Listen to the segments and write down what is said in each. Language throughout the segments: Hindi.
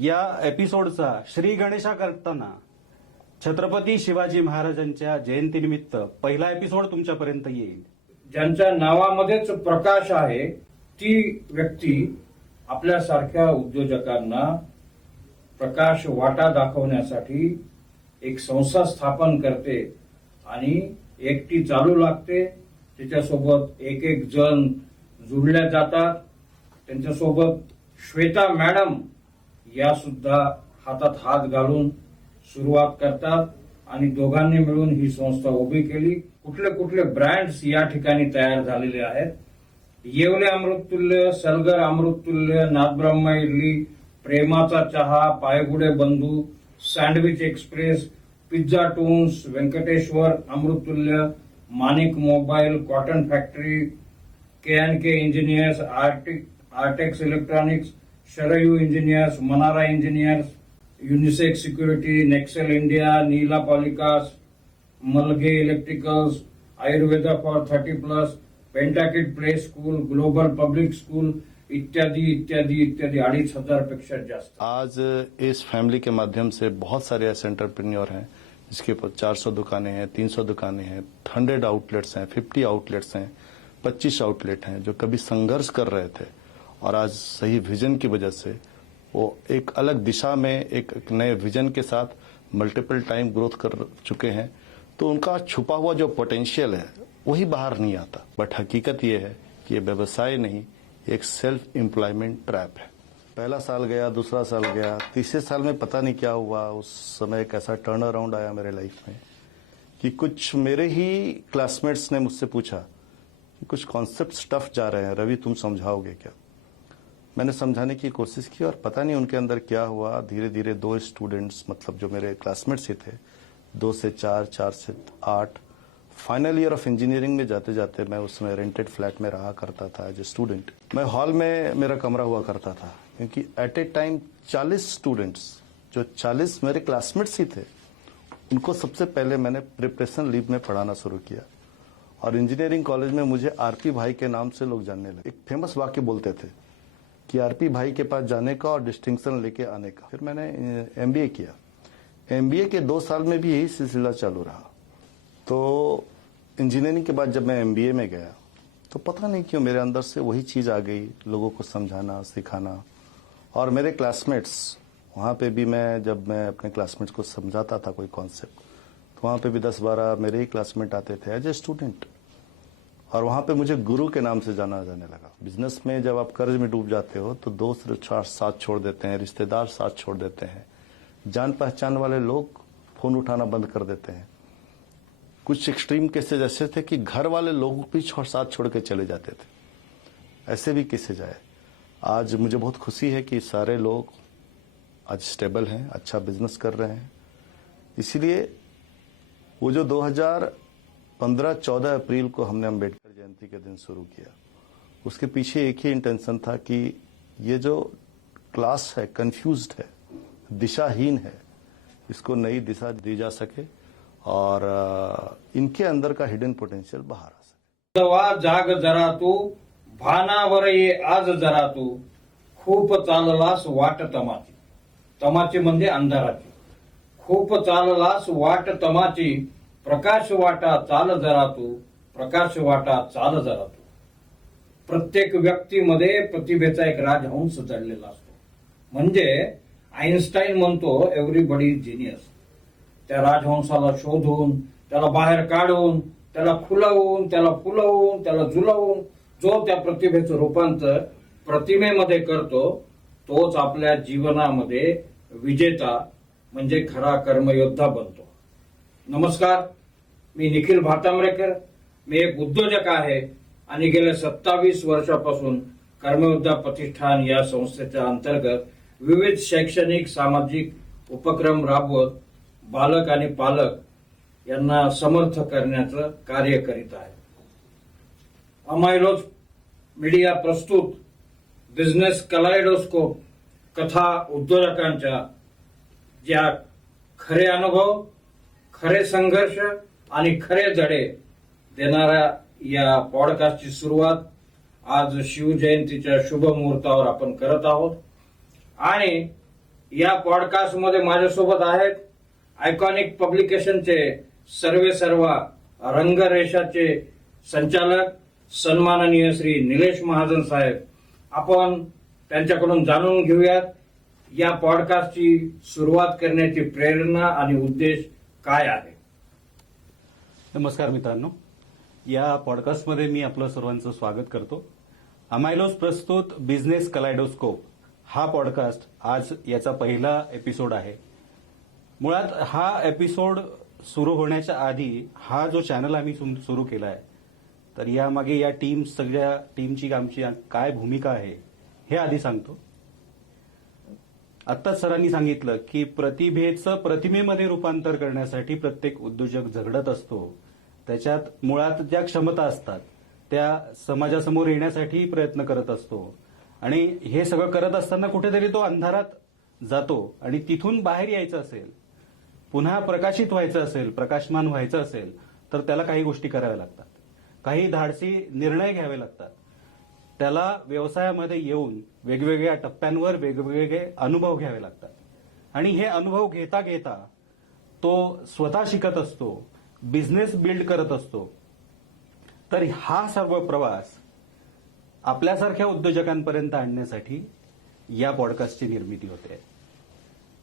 या एपिसोडचा श्री गणेशा करताना छत्रपती शिवाजी महाराजांच्या जयंतीनिमित्त पहिला एपिसोड तुमच्यापर्यंत येईल. ज्यांच्या नावामध्येच प्रकाश आहे ती व्यक्ती आपल्यासारख्या उद्योजकांना प्रकाश वाटा दाखवण्यासाठी एक संस्था स्थापन करते आणि एकटी चालू लागते. त्याच्यासोबत एक एक जण जुळल्या जातात. त्यांच्यासोबत श्वेता मॅडम या सुद्धा हातात हात घालून सुरुवात करतात आणि दोघांनी मिळून ही संस्था उभी केली. कुठले कुठले ब्रँड्स या ठिकाणी तयार झालेले आहेत. येवले अमृततुल्य, सलगर अमृततुल्य, नाथब्रह्मा इडली, प्रेमाचा चहा, पायगुडे बंधू, sandwich express, pizza toons, Venkateshwar Amruttulya, Manik mobile, cotton factory, K engineers, Artex electronics, Sharayu engineers, Manara engineers, unisex security, Nexel India, Neela पॉलिकास, Malge electricals, Ayurveda for 30+, Pentakit play school, global public school इत्यादि इत्यादि इत्यादि 2,500 पेक्षा जास्त. आज इस फैमिली के माध्यम से बहुत सारे ऐसे एंटरप्रेन्योर हैं जिसके ऊपर 400 दुकानें हैं, 300 दुकानें हैं, 100 आउटलेट्स हैं, 50 आउटलेट्स हैं, 25 आउटलेट हैं, जो कभी संघर्ष कर रहे थे और आज सही विजन की वजह से वो एक अलग दिशा में एक नए विजन के साथ मल्टीपल टाइम ग्रोथ कर चुके हैं. तो उनका छुपा हुआ जो पोटेंशियल है वही बाहर नहीं आता. बट हकीकत ये है कि ये व्यवसाय नहीं, एक सेल्फ एम्प्लॉयमेंट ट्रैप है. पहला साल गया, दूसरा साल गया, तीसरे साल में पता नहीं क्या हुआ. उस समय एक ऐसा टर्न अराउंड आया मेरे लाइफ में कि कुछ मेरे ही क्लासमेट्स ने मुझसे पूछा कि कुछ कॉन्सेप्ट टफ जा रहे हैं रवि, तुम समझाओगे क्या. मैंने समझाने की कोशिश की और पता नहीं उनके अंदर क्या हुआ. धीरे धीरे 2 स्टूडेंट्स, मतलब जो मेरे क्लासमेट्स ही थे, 2 से 4, 4 से 8, फाइनल ईयर ऑफ इंजीनियरिंग में जाते जाते मैं उसमें रेंटेड फ्लैट में रहा करता था एज ए स्टूडेंट. मैं हॉल में मेरा कमरा हुआ करता था क्योंकि एट ए टाइम 40 स्टूडेंट्स, जो 40 मेरे क्लासमेट्स ही थे, उनको सबसे पहले मैंने प्रिपरेशन लीव में पढ़ाना शुरू किया. और इंजीनियरिंग कॉलेज में मुझे आरपी भाई के नाम से लोग जानने लगे. एक फेमस वाक्य बोलते थे कि आरपी भाई के पास जाने का और डिस्टिंक्शन लेके आने का. फिर मैंने एमबीए किया. एमबीए के 2 साल में भी यही सिलसिला चालू रहा. तो इंजीनियरिंग के बाद जब मैं एमबीए में गया तो पता नहीं क्यों मेरे अंदर से वही चीज आ गई, लोगों को समझाना, सिखाना. और मेरे क्लासमेट्स, वहाँ पे भी जब मैं अपने क्लासमेट्स को समझाता था कोई कॉन्सेप्ट, तो वहाँ पे भी 10-12 मेरे ही क्लासमेट आते थे एज ए स्टूडेंट. और वहाँ पे मुझे गुरु के नाम से जाना जाने लगा. बिजनेस में जब आप कर्ज में डूब जाते हो तो दोस्त साथ छोड़ देते हैं, रिश्तेदार साथ छोड़ देते हैं, जान पहचान वाले लोग फोन उठाना बंद कर देते हैं. कुछ एक्सट्रीम केसेज ऐसे थे कि घर वाले लोग भी साथ छोड़ के चले जाते थे. ऐसे भी केसेज आए. आज मुझे बहुत खुशी है कि सारे लोग आज स्टेबल हैं, अच्छा बिजनेस कर रहे हैं. इसीलिए वो जो 2015-14 अप्रैल को हमने अम्बेडकर जयंती के दिन शुरू किया, उसके पीछे एक ही इंटेंशन था कि ये जो क्लास है, कंफ्यूज्ड है, दिशाहीन है, इसको नई दिशा दी जा सके और इनके अंदर का हिडन पोटेंशियल बाहर आ सके. तेव्हा जाग जरा तू, भानावर ये आज जरा तू, खूप चाललास वाट तमाची. तमाची म्हणजे अंधाराची. खूप चाललास वाट तमाची, प्रकाश वाटा चाल जरा तू, प्रकाश वाटा चाल जरा तू. प्रत्येक व्यक्तीमध्ये प्रतिभेचा एक राजहंस दडलेला असतो. म्हणजे आईन्स्टाईन म्हणतो एव्हरीबडी जिनियस. त्या राजहंसाला शोधून, त्याला बाहेर काढून, त्याला खुलवून, त्याला फुलवून, त्याला झुलवून जो त्या प्रतिभेचं रूपांतर प्रतिमेमध्ये करतो, तोच आपल्या जीवनामध्ये विजेता म्हणजे खरा कर्मयोद्धा बनतो. नमस्कार, मी निखिल भातांब्रेकर. मी एक उद्योजक आहे आणि गेल्या 27 वर्षापासून कर्मयोद्धा प्रतिष्ठान या संस्थेच्या अंतर्गत विविध शैक्षणिक सामाजिक उपक्रम राबवत बालक आणि पालक यांना समर्थ करण्याचं कार्य करीत आहे. अमायलोज मीडिया प्रस्तुत बिझनेस कलायडोस्कोप कथा उद्योजकांच्या ज्या खरे अनुभव, खरे संघर्ष आणि खरे धडे देणाऱ्या या पॉडकास्टची सुरुवात आज शिवजयंतीच्या शुभ मुहूर्तावर आपण करत आहोत. आणि या पॉडकास्टमध्ये माझ्यासोबत आहेत आयकॉनिक पब्लिकेशनचे सर्वेसर्वा रंगरेषाचे संचालक सन्माननीय श्री निलेश महाजन साहेब. आपण त्यांच्याकडून जाणून घेऊयात या पॉडकास्टची सुरुवात करण्याची प्रेरणा आणि उद्देश काय आहे. नमस्कार मित्रांनो, या पॉडकास्टमध्ये मी आपलं सर्वांचं स्वागत करतो. अमायलोस प्रस्तुत बिझनेस कलायडोस्कोप हा पॉडकास्ट आज याचा पहिला एपिसोड आहे. मुळात हा एपिसोड सुरू होण्याच्या आधी हा जो चॅनल आम्ही सुरू केला आहे, तर यामागे या सगळ्या टीमची आमची काय भूमिका आहे हे आधी सांगतो. आत्ताच सरांनी सांगितलं की प्रतिभेचं प्रतिमेमध्ये रूपांतर करण्यासाठी प्रत्येक उद्योजक झगडत असतो. त्याच्यात मुळात ज्या क्षमता असतात त्या समाजासमोर येण्यासाठी प्रयत्न करत असतो आणि हे सगळं करत असताना कुठेतरी तो अंधारात जातो आणि तिथून बाहेर यायचं असेल, पुन्हा प्रकाशित व्हायचं असेल, प्रकाशमान व्हायचं असेल, तर त्याला काही गोष्टी कराव्या लागतात, काही धाडसी निर्णय घ्यावे लागतात. त्याला व्यवसायामध्ये येऊन वेगवेगळ्या टप्प्यांवर वेगवेगळे अनुभव घ्यावे लागतात आणि हे अनुभव घेता घेता तो स्वतः शिकत असतो, बिझनेस बिल्ड करत असतो. तर हा सर्व प्रवास आपल्यासारख्या उद्योजकांपर्यंत आणण्यासाठी या पॉडकास्टची निर्मिती होते.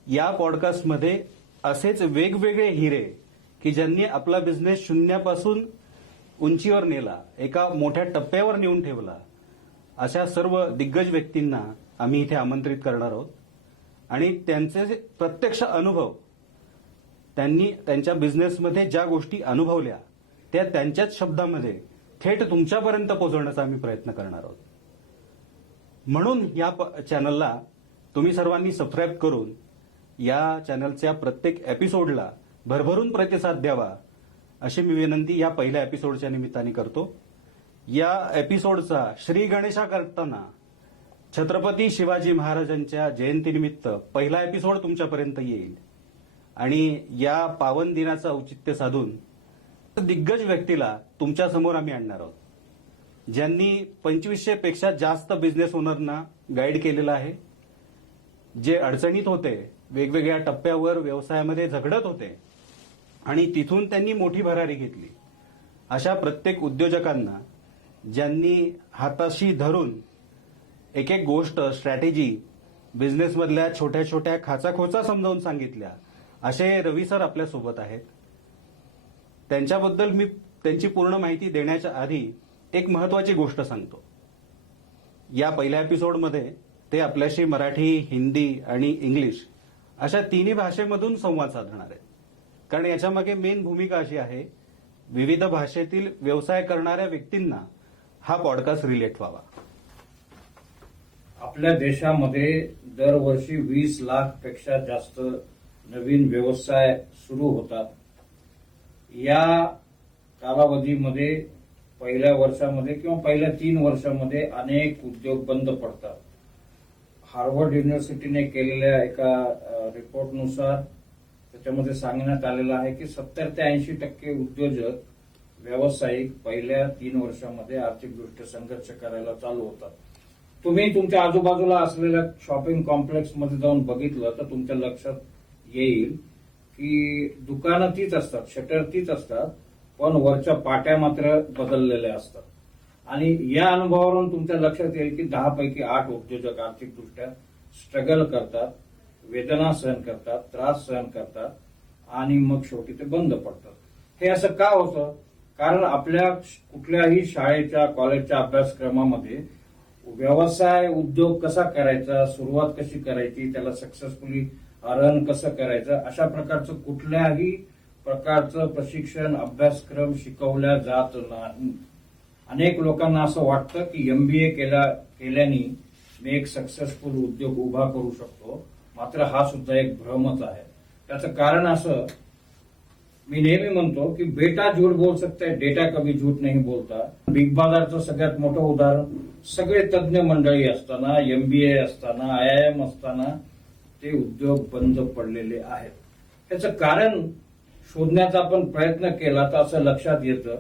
या पॉडकास्टमध्ये असेच वेगवेगळे हिरे की ज्यांनी आपला बिझनेस शून्यापासून उंचीवर नेला, एका मोठ्या टप्प्यावर नेऊन ठेवला, अशा सर्व दिग्गज व्यक्तींना आम्ही इथे आमंत्रित करणार आहोत आणि त्यांचे जे प्रत्यक्ष अनुभव, त्यांनी त्यांच्या बिझनेसमध्ये ज्या गोष्टी अनुभवल्या त्या त्यांच्याच शब्दामध्ये थेट तुमच्यापर्यंत पोहोचवण्याचा आम्ही प्रयत्न करणार आहोत. म्हणून या चॅनलला तुम्ही सर्वांनी सबस्क्राईब करून या चॅनलच्या प्रत्येक एपिसोडला भरभरून प्रतिसाद द्यावा अशी मी विनंती या पहिल्या एपिसोडच्या निमित्ताने करतो. या एपिसोडचा श्री गणेशा करताना छत्रपती शिवाजी महाराजांच्या जयंतीनिमित्त पहिला एपिसोड तुमच्यापर्यंत येईल आणि या पावन दिनाचं औचित्य साधून दिग्गज व्यक्तीला तुमच्या समोर आम्ही आणणार आहोत, ज्यांनी 2500 पेक्षा जास्त बिझनेस ओनरना गाईड केलेलं आहे, जे अडचणीत होते, वेगवेगळ्या टप्प्यावर व्यवसायामध्ये झगडत होते आणि तिथून त्यांनी मोठी भरारी घेतली. अशा प्रत्येक उद्योजकांना ज्यांनी हाताशी धरून एक एक गोष्ट, स्ट्रॅटेजी, बिझनेसमधल्या छोट्या छोट्या खाचाखोचा समजावून सांगितल्या, असे रवी सर आपल्यासोबत आहेत. त्यांच्याबद्दल मी त्यांची पूर्ण माहिती देण्याच्या आधी एक महत्वाची गोष्ट सांगतो. या पहिल्या एपिसोडमध्ये ते आपल्याशी मराठी, हिंदी आणि इंग्लिश अशा तिन्ही भाषेमधून संवाद साधणार आहेत. कारण याच्यामागे मेन भूमिका अशी आहे, विविध भाषेतील व्यवसाय करणाऱ्या व्यक्तींना हा पॉडकास्ट रिलेट व्हावा. आपल्या देशामध्ये दरवर्षी 20 लाख पेक्षा जास्त नवीन व्यवसाय सुरू होतात. या कालावधीमध्ये पहिल्या वर्षामध्ये किंवा पहिल्या 3 वर्षामध्ये अनेक उद्योग बंद पडतात. हार्वर्ड युनिव्हर्सिटीने केलेल्या एका रिपोर्टनुसार त्याच्यामध्ये सांगण्यात आलेलं आहे की 70 ते 80% उद्योजक व्यावसायिक पहिल्या 3 वर्षामध्ये आर्थिकदृष्ट्या संघर्ष करायला चालू होतात. तुम्ही तुमच्या आजूबाजूला असलेल्या शॉपिंग कॉम्प्लेक्समध्ये जाऊन बघितलं तर तुमच्या लक्षात येईल की दुकानं तीच असतात, शटर तीच असतात, पण वरच्या पाट्या मात्र बदललेल्या असतात. आणि या अनुभवावरून तुमच्या लक्षात येईल की 10 पैकी 8 उद्योजक आर्थिकदृष्ट्या स्ट्रगल करतात, वेदना सहन करतात, त्रास सहन करतात आणि मग शेवटी ते बंद पडतात. हे असं का होतं? कारण आपल्या कुठल्याही शाळेच्या, कॉलेजच्या अभ्यासक्रमामध्ये व्यवसाय, उद्योग कसा करायचा, सुरुवात कशी करायची, त्याला सक्सेसफुली रन कसं करायचं, अशा प्रकारचं कुठल्याही प्रकारचं प्रशिक्षण, अभ्यासक्रम शिकवल्या जात नाही. अनेक लोकांना असं वाटतं की MBA केल्याने मी एक सक्सेसफुल उद्योग उभा करू शकतो. मात्र हा सुद्धा एक भ्रमच आहे. त्याचं कारण असं, मी नेहमी म्हणतो की बेटा झूठ बोल सकता है, डेटा कभी झूठ नहीं बोलता. बिग बाजारचं सगळ्यात मोठं उदाहरण, सगळे तज्ज्ञ मंडळी असताना, MBA असताना, IIM असताना ते उद्योग बंद पडलेले आहेत. त्याचं कारण शोधण्याचा आपण प्रयत्न केला तर असं लक्षात येतं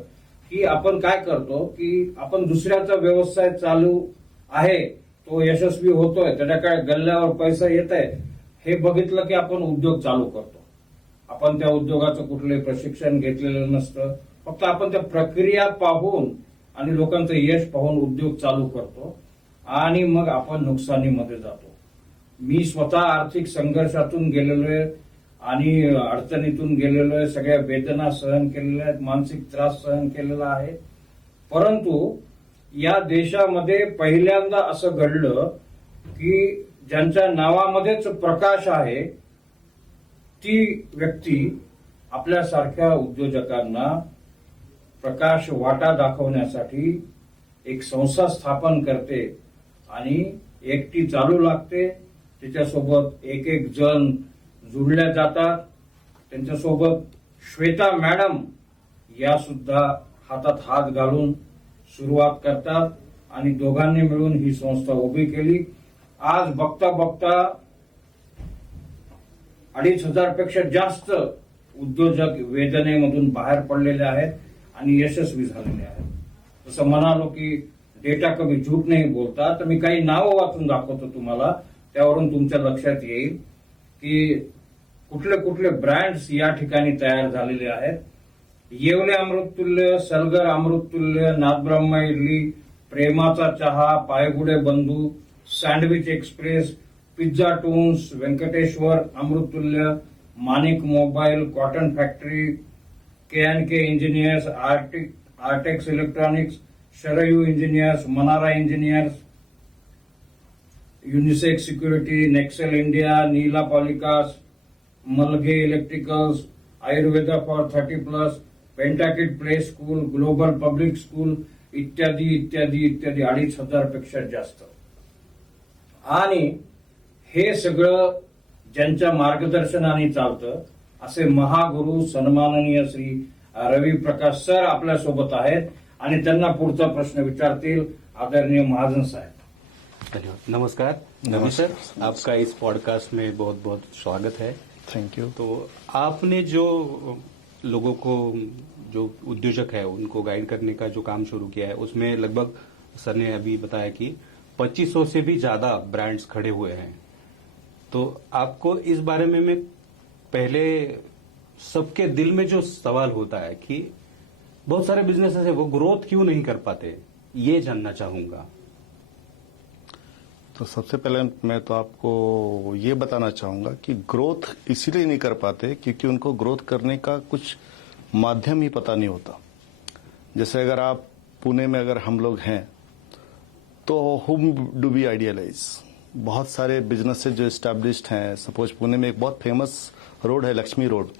की आपण काय करतो की आपण दुसऱ्याचा व्यवसाय चालू आहे, तो यशस्वी होतोय, त्याच्याकडे गल्ल्यावर पैसा येत आहे, हे बघितलं की आपण उद्योग चालू करतो. आपण त्या उद्योगाचं कुठलंही प्रशिक्षण घेतलेलं नसतं. फक्त आपण त्या प्रक्रिया पाहून आणि लोकांचं यश पाहून उद्योग चालू करतो आणि मग आपण नुकसानीमध्ये जातो. मी स्वतः आर्थिक संघर्षातून गेलेलो आहे आणि अडचणीतून गेलेलो आहे. सगळ्या वेदना सहन केलेल्या आहेत, मानसिक त्रास सहन केलेला आहे. परंतु या देशामध्ये पहिल्यांदा असं घडलं की ज्यांच्या नावामध्येच प्रकाश आहे ती व्यक्ती आपल्यासारख्या उद्योजकांना प्रकाश वाटा दाखवण्यासाठी एक संस्था स्थापन करते आणि एकटी चालू लागते. त्याच्यासोबत एक एक जण जुळल्या जातात. त्यांच्यासोबत श्वेता मॅडम या सुद्धा हातात हात घालून सुरुवात करतात आणि दोघांनी मिळून ही संस्था उभी केली. आज बघता बघता 2,500 पेक्षा जास्त उद्योजक वेदनेमधून बाहेर पडलेले आहेत आणि यशस्वी झालेले आहेत. जसं म्हणालो की डेटा कभी झूठ नाही बोलता, तर मी काही नावं वाचून दाखवतो तुम्हाला. त्यावरून तुमच्या लक्षात येईल की कुठले कुठले ब्रँड्स या ठिकाणी तयार झालेले आहेत. येवले अमृततुल्य, सलगर अमृततुल्य, नाथब्रह्मा इडली, प्रेमाचा चहा, पायगुडे बंधू, sandwich express, pizza toons, Venkateshwar Amruttulya, Manik mobile, cotton factory, K engineers, Artex electronics, Sharayu engineers, Manara engineers, unisex security, Nexel India, Neela पॉलिकास, Malge electricals, Ayurveda for 30+, Pentakit play school, global public school इत्यादी इत्यादी इत्यादी 2,500 पेक्षा जास्त. आणि हे सगळं ज्यांच्या मार्गदर्शनाने चालतं असे महागुरु सन्माननीय श्री रवी प्रकाश सर आपल्यासोबत आहेत आणि त्यांना पुढचा प्रश्न विचारतील आदरणीय महाजन साहेब. धन्यवाद. नमस्कार रवि सर, आपका इस पॉडकास्ट में बहुत बहुत स्वागत है. Thank you. तो आपने जो लोगों को, जो उद्योजक है उनको गाइड करने का जो काम शुरू किया है, उसमें लगभग सर ने अभी बताया कि 2500 से भी ज्यादा ब्रांड्स खड़े हुए हैं. तो आपको इस बारे में मैं पहले सबके दिल में जो सवाल होता है कि बहुत सारे बिजनेसेस है वो ग्रोथ क्यों नहीं कर पाते, ये जानना चाहूंगा. तो सबसे पहले मैं तो आपको ये बताना चाहूंगा कि ग्रोथ इसीलिए नहीं कर पाते क्योंकि उनको ग्रोथ करने का कुछ माध्यम ही पता नहीं होता. जैसे अगर आप पुणे में अगर हम लोग हैं तो हुम डू वी आइडियलाइज. बहुत सारे बिजनेसेस जो एस्टैब्लिश्ड हैं. सपोज पुणे में एक बहुत फेमस रोड है लक्ष्मी रोड.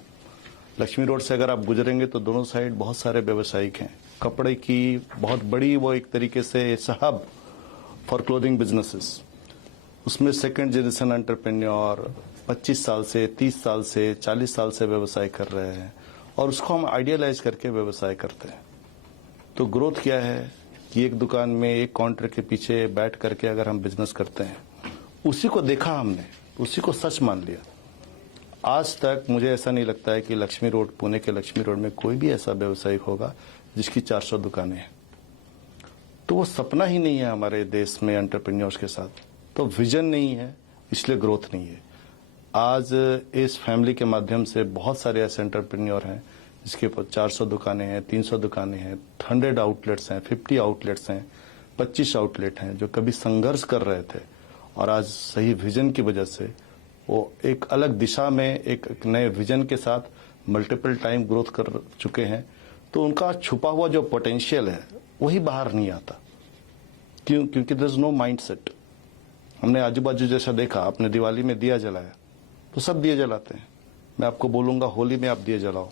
लक्ष्मी रोड से अगर आप गुजरेंगे तो दोनों साइड बहुत सारे व्यवसायिक हैं. कपड़े की बहुत बड़ी वो एक तरीके से हब फॉर क्लोथिंग बिजनेसेस. उसमें सेकंड जनरेशन एंटरप्रेन्योर 25 साल से, 30 साल से, 40 साल से व्यवसाय कर रहे हैं और उसको हम आइडियलाइज करके व्यवसाय करते हैं. तो ग्रोथ क्या है कि एक दुकान में एक काउंटर के पीछे बैठ करके अगर हम बिजनेस करते हैं, उसी को देखा हमने, उसी को सच मान लिया. आज तक मुझे ऐसा नहीं लगता है कि लक्ष्मी रोड, पुणे के लक्ष्मी रोड में कोई भी ऐसा व्यवसायिक होगा जिसकी 400 दुकानें हैं. तो वो सपना ही नहीं है हमारे देश में एंटरप्रेन्योर्स के साथ. तो विजन नहीं है, इसलिए ग्रोथ नहीं है. आज इस फैमिली के माध्यम से बहुत सारे ऐसे एंटरप्रेन्योर हैं जिसके ऊपर 400 दुकानें हैं, 300 दुकानें हैं, 100 आउटलेट्स हैं, 50 आउटलेट्स हैं, 25 आउटलेट हैं, जो कभी संघर्ष कर रहे थे और आज सही विजन की वजह से वो एक अलग दिशा में एक नए विजन के साथ मल्टीपल टाइम ग्रोथ कर चुके हैं. तो उनका छुपा हुआ जो पोटेंशियल है वही बाहर नहीं आता. क्यों? क्योंकि देयर इज नो माइंडसेट. हमने आजू बाजू जैसा देखा, आपने दिवाली में दिया जलाया तो सब दिए जलाते हैं. मैं आपको बोलूंगा होली में आप दिए जलाओ,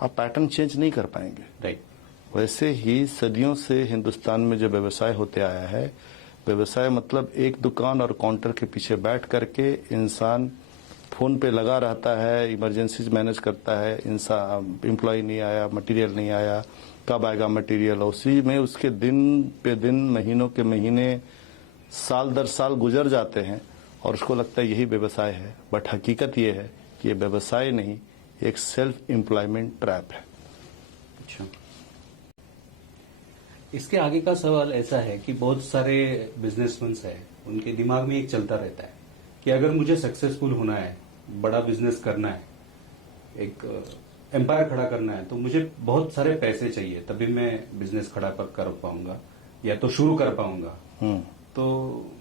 आप पैटर्न चेंज नहीं कर पाएंगे. राइट. वैसे ही सदियों से हिंदुस्तान में जो व्यवसाय होते आया है, व्यवसाय मतलब एक दुकान और काउंटर के पीछे बैठ करके इंसान फोन पे लगा रहता है, इमरजेंसीज मैनेज करता है. इंसान एम्प्लॉय नहीं आया, मटेरियल नहीं आया, कब आएगा मटेरियल, उसी में उसके दिन पे दिन, महीनों के महीने, साल दर साल गुजर जाते हैं और उसको लगता है यही व्यवसाय है. बट हकीकत ये है कि ये व्यवसाय नहीं, एक सेल्फ एम्प्लॉयमेंट ट्रैप है. अच्छा, इसके आगे का सवाल ऐसा है कि बहुत सारे बिजनेसमैन है, उनके दिमाग में एक चलता रहता है कि अगर मुझे सक्सेसफुल होना है, बड़ा बिजनेस करना है, एक एम्पायर खड़ा करना है, तो मुझे बहुत सारे पैसे चाहिए, तभी मैं बिजनेस खड़ा कर पाऊंगा या तो शुरू कर पाऊंगा। तो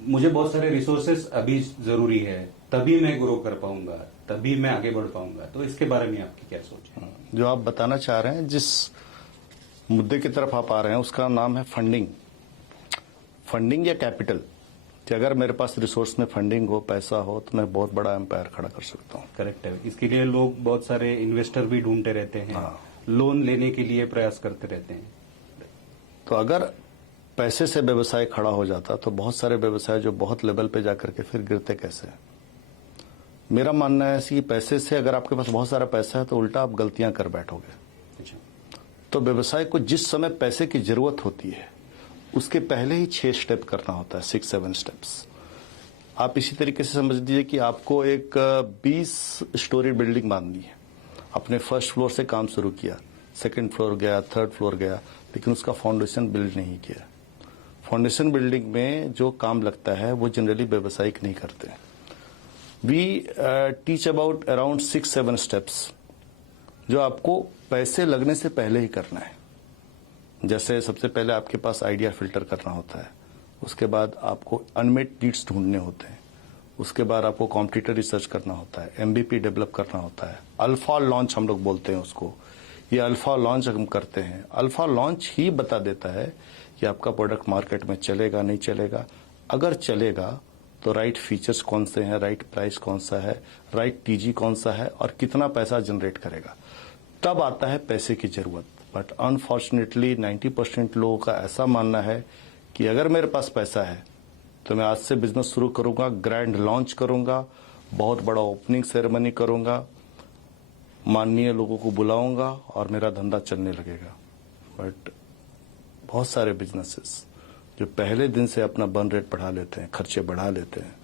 मुझे बहुत सारे रिसोर्सेस अभी जरूरी है, तभी मैं ग्रो कर पाऊंगा, तभी मैं आगे बढ़ पाऊंगा। तो इसके बारे में आपकी क्या सोच है? जो आप बताना चाह रहे हैं, जिस मुद्दे की तरफ आप आ रहे हैं, उसका नाम है फंडिंग या कैपिटल। कि अगर मेरे पास रिसोर्स में फंडिंग हो, पैसा हो, तो मैं बहुत बड़ा एम्पायर खड़ा कर सकता हूँ। करेक्ट है। इसके लिए लोग बहुत सारे इन्वेस्टर भी ढूंढते रहते हैं, लोन लेने के लिए प्रयास करते रहते हैं। तो अगर पैसे से व्यवसाय खड़ा हो जाता तो बहुत सारे व्यवसाय जो बहुत लेवल पे जाकर के फिर गिरते कैसे। मेरा मानना है कि पैसे से, अगर आपके पास बहुत सारा पैसा है तो उल्टा आप गलतियां कर बैठोगे। अच्छा। तो व्यवसाय को जिस समय पैसे की जरूरत होती है उसके पहले ही 6 स्टेप करना होता है, 6-7 स्टेप्स। आप इसी तरीके से समझ लीजिए कि आपको एक 20 स्टोरी बिल्डिंग बांधनी है। अपने फर्स्ट फ्लोर से काम शुरू किया, सेकंड फ्लोर गया, थर्ड फ्लोर गया, लेकिन उसका फाउंडेशन बिल्ड नहीं किया। फाउंडेशन बिल्डिंग में जो काम लगता है वो जनरली व्यावसायिक नहीं करते। We teach about around 6-7 steps जो आपको पैसे लगने से पहले ही करना है। जैसे सबसे पहले आपके पास आइडिया फिल्टर करना होता है, उसके बाद आपको अनमेट नीड्स ढूंढने होते हैं, उसके बाद आपको कॉम्पिटिटर रिसर्च करना होता है, एमबीपी डेवलप करना होता है, अल्फा लॉन्च हम लोग बोलते हैं उसको। ये अल्फा लॉन्च हम करते हैं। अल्फा लॉन्च ही बता देता है कि आपका प्रोडक्ट मार्केट में चलेगा नहीं चलेगा। अगर चलेगा तो राइट फीचर्स कौन से हैं, राइट प्राइस कौन सा है, राइट टीजी कौन सा है और कितना पैसा जनरेट करेगा। तब आता है पैसे की जरूरत। बट अनफॉर्चुनेटली 90% लोगों का ऐसा मानना है कि अगर मेरे पास पैसा है तो मैं आज से बिजनेस शुरू करूंगा, ग्रैंड लॉन्च करूंगा, बहुत बड़ा ओपनिंग सेरेमनी करूंगा, माननीय लोगों को बुलाऊंगा और मेरा धंधा चलने लगेगा। बट बहुत सारे बिजनेसेस जो पहले दिन से अपना बर्न रेट बढ़ा लेते हैं, खर्चे बढ़ा लेते हैं,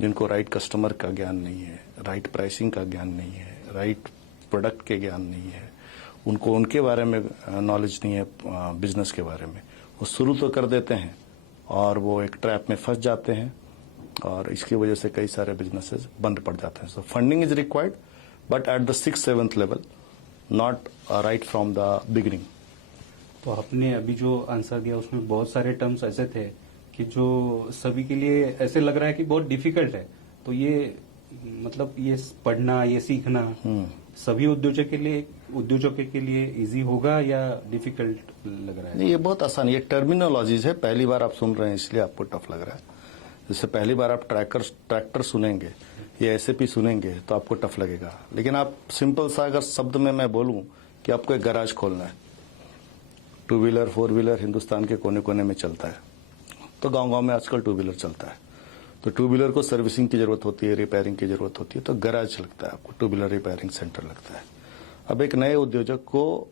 जिनको राइट कस्टमर का ज्ञान नहीं है, राइट प्राइसिंग का ज्ञान नहीं है, राइट प्रोडक्ट के ज्ञान नहीं है, उनको उनके बारे में नॉलेज नहीं है, बिजनेस के बारे में, वो शुरू तो कर देते हैं और वो एक ट्रैप में फंस जाते हैं और इसकी वजह से कई सारे बिजनेसेस बंद पड़ जाते हैं। So funding is required but at the 6th-7th level, not right from the beginning. तो आपने अभी जो आंसर दिया उसमें बहुत सारे टर्म्स ऐसे थे कि जो सभी के लिए ऐसे लग रहा है कि बहुत डिफिकल्ट है। तो ये मतलब ये पढ़ना, ये सीखना सभी उद्योजकों के लिए इजी होगा या डिफिकल्ट लग रहा है? नहीं, ये बहुत आसान, ये टर्मिनोलॉजीज है, पहली बार आप सुन रहे हैं इसलिए आपको टफ लग रहा है। जैसे पहली बार आप ट्रैक्टर सुनेंगे या एसएपी सुनेंगे तो आपको टफ लगेगा, लेकिन आप सिंपल सा अगर शब्द में मैं बोलूं कि आपको एक गैराज खोलना है, 2 व्हीलर 4 व्हीलर हिंदुस्तान के कोने कोने में चलता है, तो गांव-गांव में आजकल 2 व्हीलर चलता है, तो 2 व्हीलर को सर्विसिंग की जरूरत होती है, रिपेयरिंग की जरूरत होती है, तो गैराज लगता है आपको, 2 व्हीलर रिपेयरिंग सेंटर लगता है। अब एक नए उद्योजक को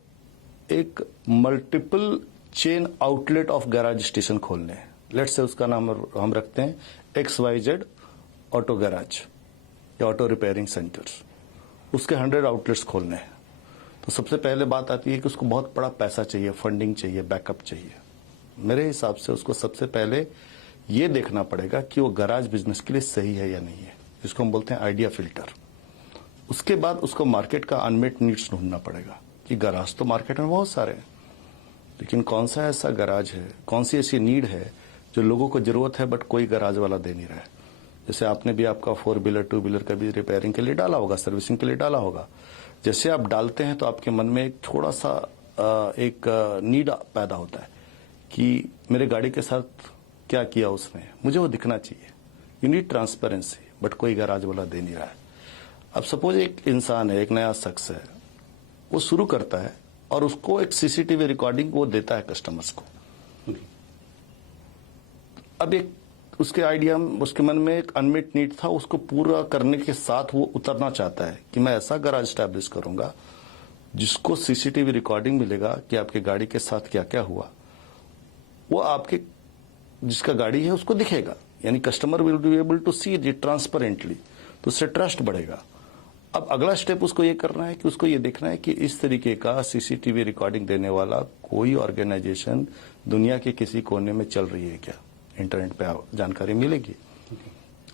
एक multiple chain outlet of garage station खोलने हैं। लेट्स से उसका नाम हम रखते हैं XYZ ऑटो गैराज या ऑटो रिपेयरिंग सेंटर्स। उसके 100 आउटलेट्स खोलने हैं। तो सबसे पहले बात आती है कि उसको बहुत बड़ा पैसा चाहिए, फंडिंग चाहिए, बैकअप चाहिए। मेरे हिसाब से उसको सबसे पहले ये देखना पड़ेगा कि वो गैराज बिजनेस के लिए सही है या नहीं है, जिसको हम बोलते हैं आइडिया फिल्टर। उसके बाद उसको मार्केट का अनमेट नीड्स ढूंढना पड़ेगा कि गैराज तो मार्केट में बहुत सारे हैं, लेकिन कौन सा ऐसा गैराज है, कौन सी ऐसी नीड है जो लोगों को जरूरत है बट कोई गैराज वाला दे नहीं रहा है। जैसे आपने भी आपका 4 व्हीलर 2 व्हीलर का भी रिपेयरिंग के लिए डाला होगा, सर्विसिंग के लिए डाला होगा। जैसे आप डालते हैं तो आपके मन में एक थोड़ा सा एक नीड पैदा होता है कि मेरे गाड़ी के साथ क्या किया उसने, मुझे वो दिखना चाहिए। यू नीड ट्रांसपेरेंसी, बट कोई गैराज वाला दे नहीं रहा है। अब सपोज एक इंसान है, एक नया शख्स है, वो शुरू करता है और उसको एक सीसीटीवी रिकॉर्डिंग वो देता है कस्टमर्स को। अब एक उसके आइडिया, उसके मन में एक अनमेट नीड था, उसको पूरा करने के साथ वो उतरना चाहता है कि मैं ऐसा गैराज स्टैब्लिश करूंगा जिसको सीसीटीवी रिकॉर्डिंग मिलेगा कि आपके गाड़ी के साथ क्या क्या हुआ, वो आपके जिसका गाड़ी है उसको दिखेगा, यानी customer will be able to see it transparently, तो उससे ट्रस्ट बढ़ेगा। अब अगला स्टेप उसको ये करना है कि उसको ये देखना है कि इस तरीके का सीसीटीवी रिकॉर्डिंग देने वाला कोई ऑर्गेनाइजेशन दुनिया के किसी कोने में चल रही है क्या, इंटरनेट पे जानकारी मिलेगी।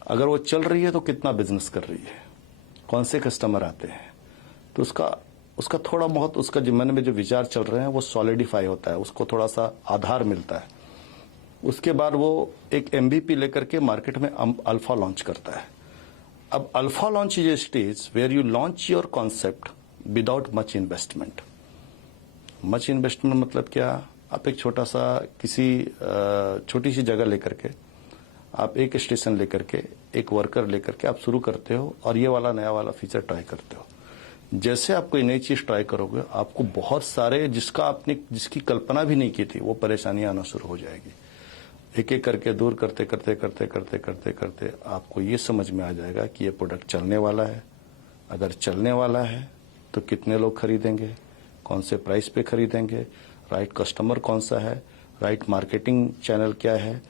अगर वो चल रही है तो कितना बिजनेस कर रही है, कौन से कस्टमर आते हैं, तो उसका थोड़ा बहुत उसका जो मन में जो विचार चल रहे हैं वो सॉलिडिफाई होता है, उसको थोड़ा सा आधार मिलता है। उसके बाद वो एक MVP लेकर के मार्केट में अल्फा लॉन्च करता है। अब alpha launch is a stage where you launch your concept without much investment. Much investment मतलब क्या, आप एक छोटा सा किसी छोटी सी जगह लेकर के, आप एक स्टेशन लेकर के, एक वर्कर लेकर के आप शुरू करते हो और ये वाला नया वाला फीचर ट्राई करते हो। जैसे आप कोई नई चीज ट्राई करोगे, आपको बहुत सारे जिसकी कल्पना भी नहीं की थी वो परेशानियां आना शुरू हो जाएगी। एक एक करके दूर करते करते करते करते करते करते आपको ये समझ में आ जाएगा कि ये प्रोडक्ट चलने वाला है। अगर चलने वाला है तो कितने लोग खरीदेंगे, कौन से प्राइस पे खरीदेंगे, राइट कस्टमर कौन सा है, राइट मार्केटिंग चैनल क्या है,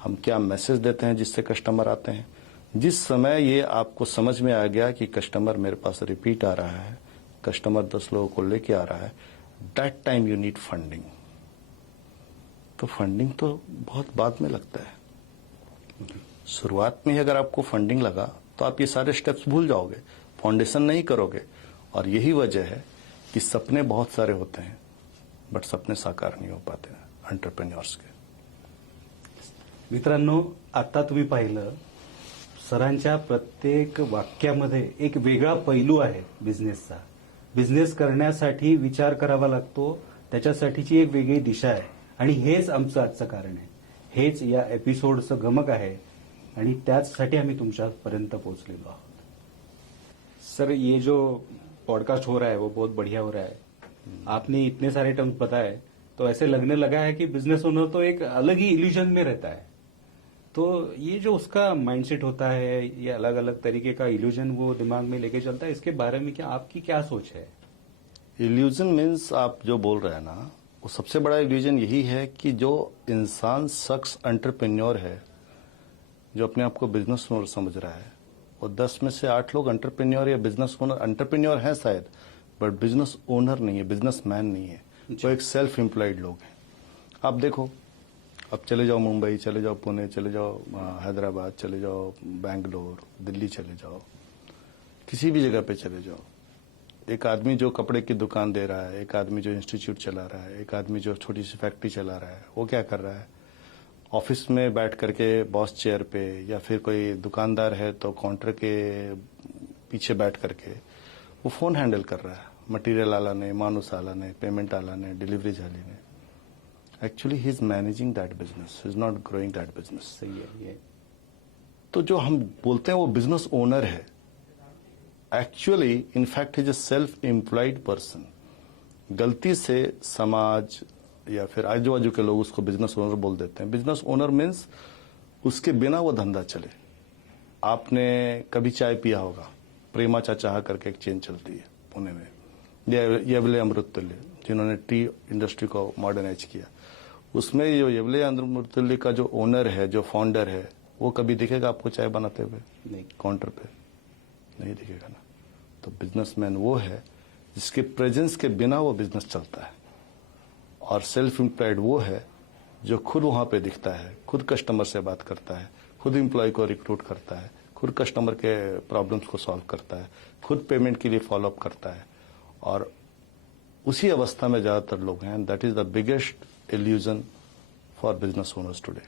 हम क्या मैसेज देते हैं जिससे कस्टमर आते हैं। जिस समय ये आपको समझ में आ गया कि कस्टमर मेरे पास रिपीट आ रहा है, कस्टमर 10 लोगों को लेके आ रहा है, that time you need funding. तो फंडिंग तो बहुत बाद में लगता है। शुरुआत में ही अगर आपको फंडिंग लगा तो आप ये सारे स्टेप्स भूल जाओगे, फाउंडेशन नहीं करोगे। और यही वजह है कि सपने बहुत सारे होते हैं बट सपने साकार नहीं हो पाते एंटरप्रेन्योर्स के। मित्रांनो, आता तुम्ही पाहिलं सरांच्या प्रत्येक वाक्यामध्ये एक वेगळा पैलू आहे बिझनेसचा। बिझनेस करण्यासाठी विचार करावा लागतो, त्याच्यासाठीची एक वेगळी दिशा आहे आणि हेच आमचं आजचं कारण आहे, हेच या एपिसोडचं गमक आहे आणि त्याचसाठी आम्ही तुमच्यापर्यंत पोहोचलेलो आहोत। सर, ये जो पॉडकास्ट हो रहा है वो बहुत बढ़िया हो रहा है। आपने इतने सारे टर्म्स बताए तो ऐसे लगने लगा है कि बिजनेस ओनर तो एक अलग ही इल्यूजन में रहता है। तो ये जो उसका माइंडसेट होता है, ये अलग अलग तरीके का इल्यूजन वो दिमाग में लेके चलता है, इसके बारे में आपकी क्या सोच है? इल्यूजन मीन्स आप जो बोल रहे हैं ना, वो सबसे बड़ा इल्यूजन यही है कि जो इंसान शख्स एंटरप्रेन्योर है, जो अपने आप को बिजनेस ओनर समझ रहा है, वो 10 में से 8 लोग एंटरप्रेन्योर या बिजनेस ओनर, एंटरप्रेन्योर है शायद बट बिजनेस ओनर नहीं है, बिजनेसमैन नहीं है, वो एक सेल्फ एम्प्लॉयड लोग हैं। आप देखो, अब चले जाओ मुंबई, चले जाओ पुणे, चले जाओ हैदराबाद, चले जाओ बैंगलोर, दिल्ली चले जाओ, किसी भी जगह पे चले जाओ, एक आदमी जो कपड़े की दुकान दे रहा है, एक आदमी जो इंस्टीट्यूट चला रहा है, एक आदमी जो छोटी सी फैक्ट्री चला रहा है, वो क्या कर रहा है, ऑफिस में बैठ करके बॉस चेयर पे, या फिर कोई दुकानदार है तो काउंटर के पीछे बैठ करके वो फोन हैंडल कर रहा है, मटेरियल आलाने, मानुस आलाने, पेमेंट आलाने, डिलीवरी झालीने। Actually he is managing that business, he is not growing that business. सही है ये। तो जो हम बोलते हैं वो बिजनेस ओनर है, actually in fact is a self employed person. गलती से समाज या फिर आजू बाजू के लोग उसको बिजनेस ओनर बोल देते हैं। बिजनेस ओनर मीन्स उसके बिना वो धंधा चले। आपने कभी चाय पिया होगा, प्रेमा चाचा करके एक चेन चलती है पुणे में, येवले अमृततुल्य, जिन्होंने टी इंडस्ट्री को मॉडर्नाइज किया। उसमें जो येवले अमृततुल्य का जो ओनर है, जो फाउंडर है, वो कभी दिखेगा आपको चाय बनाते हुए? नहीं। काउंटर पे नहीं दिखेगा ना। तो बिजनेसमैन वो है जिसके प्रेजेंस के बिना वो बिजनेस चलता है, और सेल्फ एम्प्लॉयड वो है जो खुद वहां पे दिखता है, खुद कस्टमर से बात करता है, खुद एम्प्लॉय को रिक्रूट करता है, खुद कस्टमर के प्रॉब्लम्स को सॉल्व करता है, खुद पेमेंट के लिए फॉलोअप करता है। और उसी अवस्था में ज्यादातर लोग हैं। That is the biggest illusion for business owners today.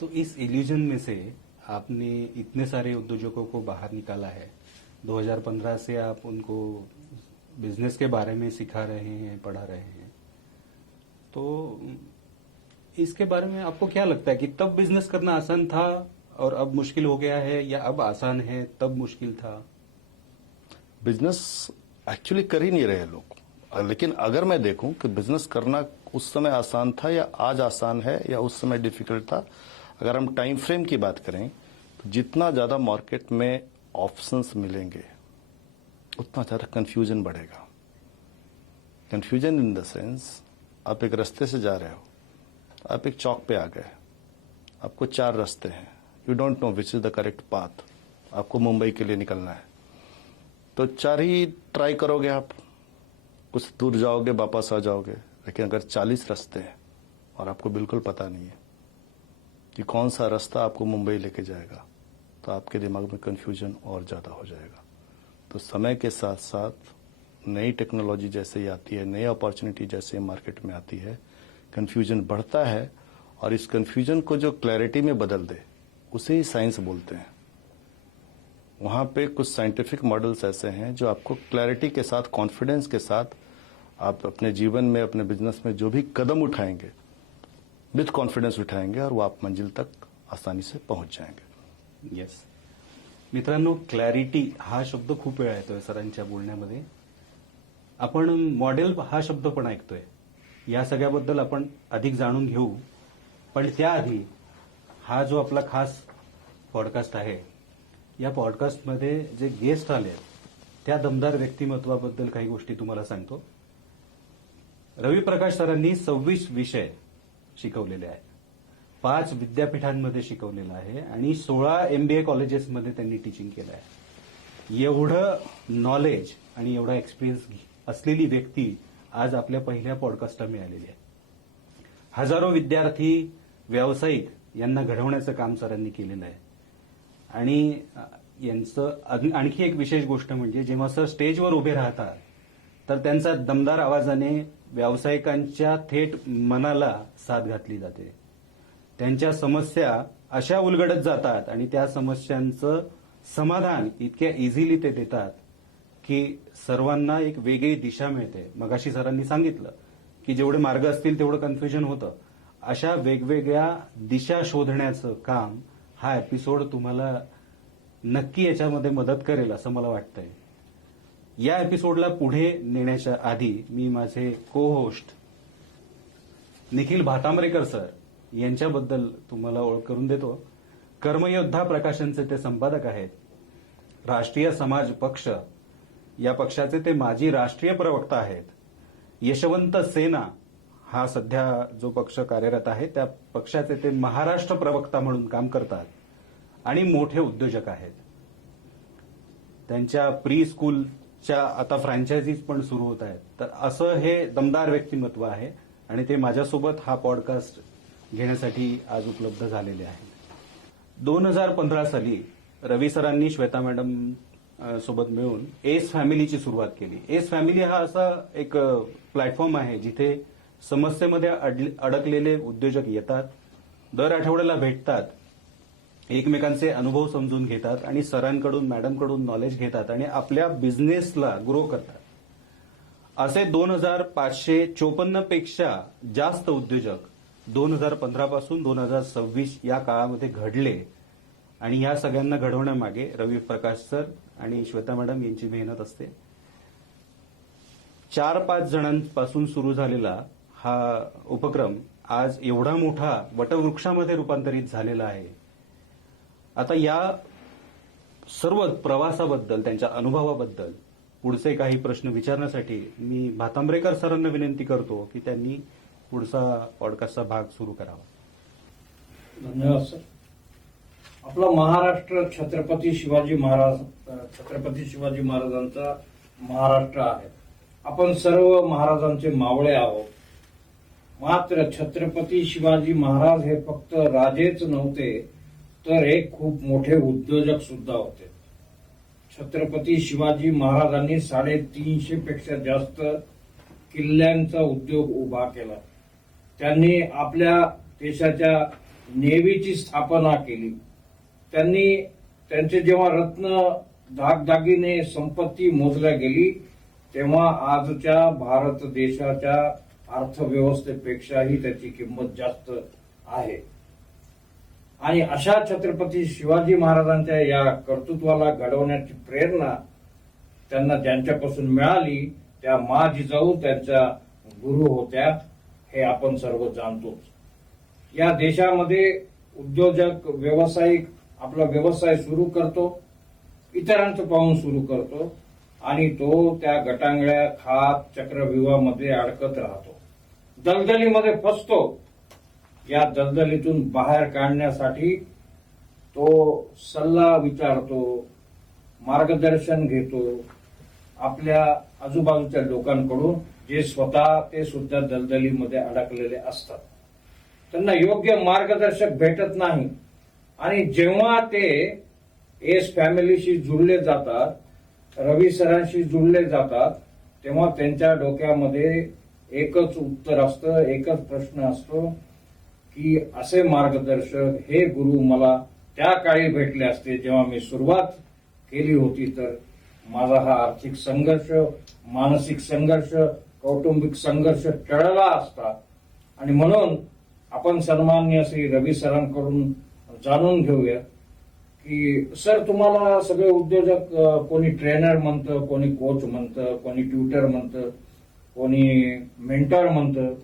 तो इस इल्यूजन में से आपने इतने सारे उद्योजकों को बाहर निकाला है। 2015 से आप उनको बिजनेस के बारे में सिखा रहे हैं, पढ़ा रहे हैं। तो इसके बारे में आपको क्या लगता है कि तब बिजनेस करना आसान था और अब मुश्किल हो गया है, या अब आसान है तब मुश्किल था? बिजनेस एक्चुअली कर ही नहीं रहे लोग। लेकिन अगर मैं देखूं कि बिजनेस करना उस समय आसान था या आज आसान है या उस समय डिफिकल्ट था, अगर हम टाइम फ्रेम की बात करें तो जितना ज्यादा मार्केट में ऑप्शंस मिलेंगे उतना ज्यादा कंफ्यूजन बढ़ेगा। कंफ्यूजन इन द सेंस, आप एक रास्ते से जा रहे हो, आप एक चौक पे आ गए, आपको 4 रास्ते हैं, you don't know which is the correct path. आपको मुंबई के लिए निकलना है तो 4 ही ट्राई करोगे, आप कुछ दूर जाओगे, वापस आ जाओगे। लेकिन अगर 40 रास्ते हैं और आपको बिल्कुल पता नहीं है कि कौन सा रास्ता आपको मुंबई लेके जाएगा, तो आपके दिमाग में कन्फ्यूजन और ज़्यादा हो जाएगा। तो समय के साथ साथ नई टेक्नोलॉजी जैसे ही आती है, नई अपॉर्चुनिटी जैसे मार्केट में आती है, कन्फ्यूजन बढ़ता है, और इस कन्फ्यूजन को जो क्लैरिटी में बदल दे उसे ही साइंस बोलते हैं। वहाँ पे कुछ साइंटिफिक मॉडल्स ऐसे हैं जो आपको क्लैरिटी के साथ, कॉन्फिडेंस के साथ आप अपने जीवन में, अपने बिजनेस में जो भी कदम उठाएंगे विथ कॉन्फिडेंस उठाएंगे और वो आप मंजिल तक आसानी से पहुंच जाएंगे। येस मित्रांनो, क्लॅरिटी हा शब्द खूप वेळा येतोय सरांच्या बोलण्यामध्ये. आपण मॉडेल हा शब्द पण ऐकतोय. या सगळ्याबद्दल आपण अधिक जाणून घेऊ, पण त्याआधी हा जो आपला खास पॉडकास्ट आहे, या पॉडकास्टमध्ये जे गेस्ट आले त्या दमदार व्यक्तिमत्वाबद्दल काही गोष्टी तुम्हाला सांगतो. रवी प्रकाश सरांनी 26 विषय शिकवलेले आहेत, 5 विद्यापीठांमध्ये शिकवलेलं आहे आणि 16 MBA कॉलेजेसमध्ये त्यांनी टीचिंग केलं आहे. एवढं नॉलेज आणि एवढा एक्सपिरियन्स असलेली व्यक्ती आज आपल्या पहिल्या पॉडकास्टला मिळालेली आहे. हजारो विद्यार्थी, व्यावसायिक यांना घडवण्याचं काम सरांनी केलेलं आहे. आणि यांचं आणखी एक विशेष गोष्ट म्हणजे जेव्हा सर स्टेजवर उभे राहतात तर त्यांचा दमदार आवाजाने व्यावसायिकांच्या थेट मनाला साथ घातली जाते. त्यांच्या समस्या अशा उलगडत जातात आणि त्या समस्यांचं समाधान इतक्या इझिली ते देतात की सर्वांना एक वेगळी दिशा मिळते. मगाशी सरांनी सांगितलं की जेवढे मार्ग असतील तेवढं कन्फ्युजन होतं. अशा वेगवेगळ्या दिशा शोधण्याचं काम हा एपिसोड तुम्हाला नक्की याच्यामध्ये मदत करेल असं मला वाटतंय. या एपिसोडला पुढे नेण्याच्या आधी मी माझे को होस्ट निखिल भातांब्रेकर सर यांच्याबद्दल तुम्हाला ओळख करून देतो. कर्मयोद्धा प्रकाशनचे ते संपादक आहेत. राष्ट्रीय समाज पक्ष या पक्षाचे ते माजी राष्ट्रीय प्रवक्ता आहेत. यशवंत सेना हा सध्या जो पक्ष कार्यरत आहे त्या पक्षाचे ते महाराष्ट्र प्रवक्ता म्हणून काम करतात आणि मोठे उद्योजक आहेत. त्यांच्या प्री स्कूलच्या आता फ्रँचायझीज पण सुरू होत आहेत. तर असं हे दमदार व्यक्तिमत्व आहे आणि ते माझ्यासोबत हा पॉडकास्ट घेण्यासाठी आज उपलब्ध झालेले आहेत. 2015 साली रवी सरांनी श्वेता मॅडम सोबत मिळून एस फॅमिलीची सुरुवात केली. एस फॅमिली हा असा एक प्लॅटफॉर्म आहे जिथे समस्येमध्ये अडकलेले उद्योजक येतात, दर आठवड्याला भेटतात, एकमेकांचे अनुभव समजून घेतात आणि सरांकडून, मॅडमकडून नॉलेज घेतात आणि आपल्या बिझनेसला ग्रो करतात. असे 2554 पेक्षा जास्त उद्योजक 2015 पासून 2026 या काळामध्ये घडले आणि या सगळ्यांना घडवण्यामागे रवी प्रकाश सर आणि श्वेता मॅडम यांची मेहनत असते. 4-5 जणांपासून सुरू झालेला हा उपक्रम आज एवढा मोठा वटवृक्षामध्ये रूपांतरित झालेला आहे. आता या सर्व प्रवासाबद्दल, त्यांच्या अनुभवाबद्दल पुढचे काही प्रश्न विचारण्यासाठी मी भातांब्रेकर सरांना विनंती करतो की त्यांनी पुढचा पॉडकास्टचा भाग सुरू करावा. धन्यवाद सर. आपला महाराष्ट्र छत्रपती शिवाजी महाराजांचा महाराष्ट्र आहे. आपण सर्व महाराजांचे मावळे आहोत. मात्र छत्रपती शिवाजी महाराज हे फक्त राजेच नव्हते तर एक खूप मोठे उद्योजक सुद्धा होते. छत्रपती शिवाजी महाराजांनी 350 पेक्षा जास्त किल्ल्यांचा उद्योग उभा केला. त्यांनी आपल्या देशाच्या नेव्हीची स्थापना केली. त्यांनी त्यांचे जेव्हा रत्न, दागदागिने, संपत्ती मोजल्या गेली तेव्हा आजच्या भारत देशाच्या अर्थव्यवस्थेपेक्षाही त्याची किंमत जास्त आहे. आणि अशा छत्रपती शिवाजी महाराजांच्या या कर्तृत्वाला घडवण्याची प्रेरणा त्यांना ज्यांच्यापासून मिळाली त्या मा जिजाऊ त्यांच्या गुरु होत्या हे आपण सर्व जाणतोच. या देशामध्ये उद्योजक, व्यावसायिक आपला व्यवसाय सुरू करतो, इतरांचं पाहून सुरू करतो आणि तो त्या गटांगळ्या खात चक्रव्यूहामध्ये अडकत राहतो, दलदलीमध्ये फसतो. या दलदलीतून बाहेर काढण्यासाठी तो सल्ला विचारतो, मार्गदर्शन घेतो आपल्या आजूबाजूच्या लोकांकडून, जे स्वतः ते सुद्धा दलदलीमध्ये अडकलेले असतात. त्यांना योग्य मार्गदर्शक भेटत नाही आणि जेव्हा ते एस फॅमिलीशी जुळले जातात, रवी सरांशी जुळले जातात, तेव्हा त्यांच्या डोक्यामध्ये एकच उत्तर असतं, एकच प्रश्न असतो की असे मार्गदर्शक, हे गुरु मला त्या काळी भेटले असते जेव्हा मी सुरुवात केली होती, तर माझा हा आर्थिक संघर्ष, मानसिक संघर्ष, कौटुंबिक संघर्ष टळला असता. आणि म्हणून आपण सन्माननीय श्री रवी सरांकडून जाणून घेऊया की सर, तुम्हाला सगळे उद्योजक कोणी ट्रेनर म्हणतं, कोणी कोच म्हणतं, कोणी ट्युटर म्हणतं, कोणी मेंटर म्हणतं.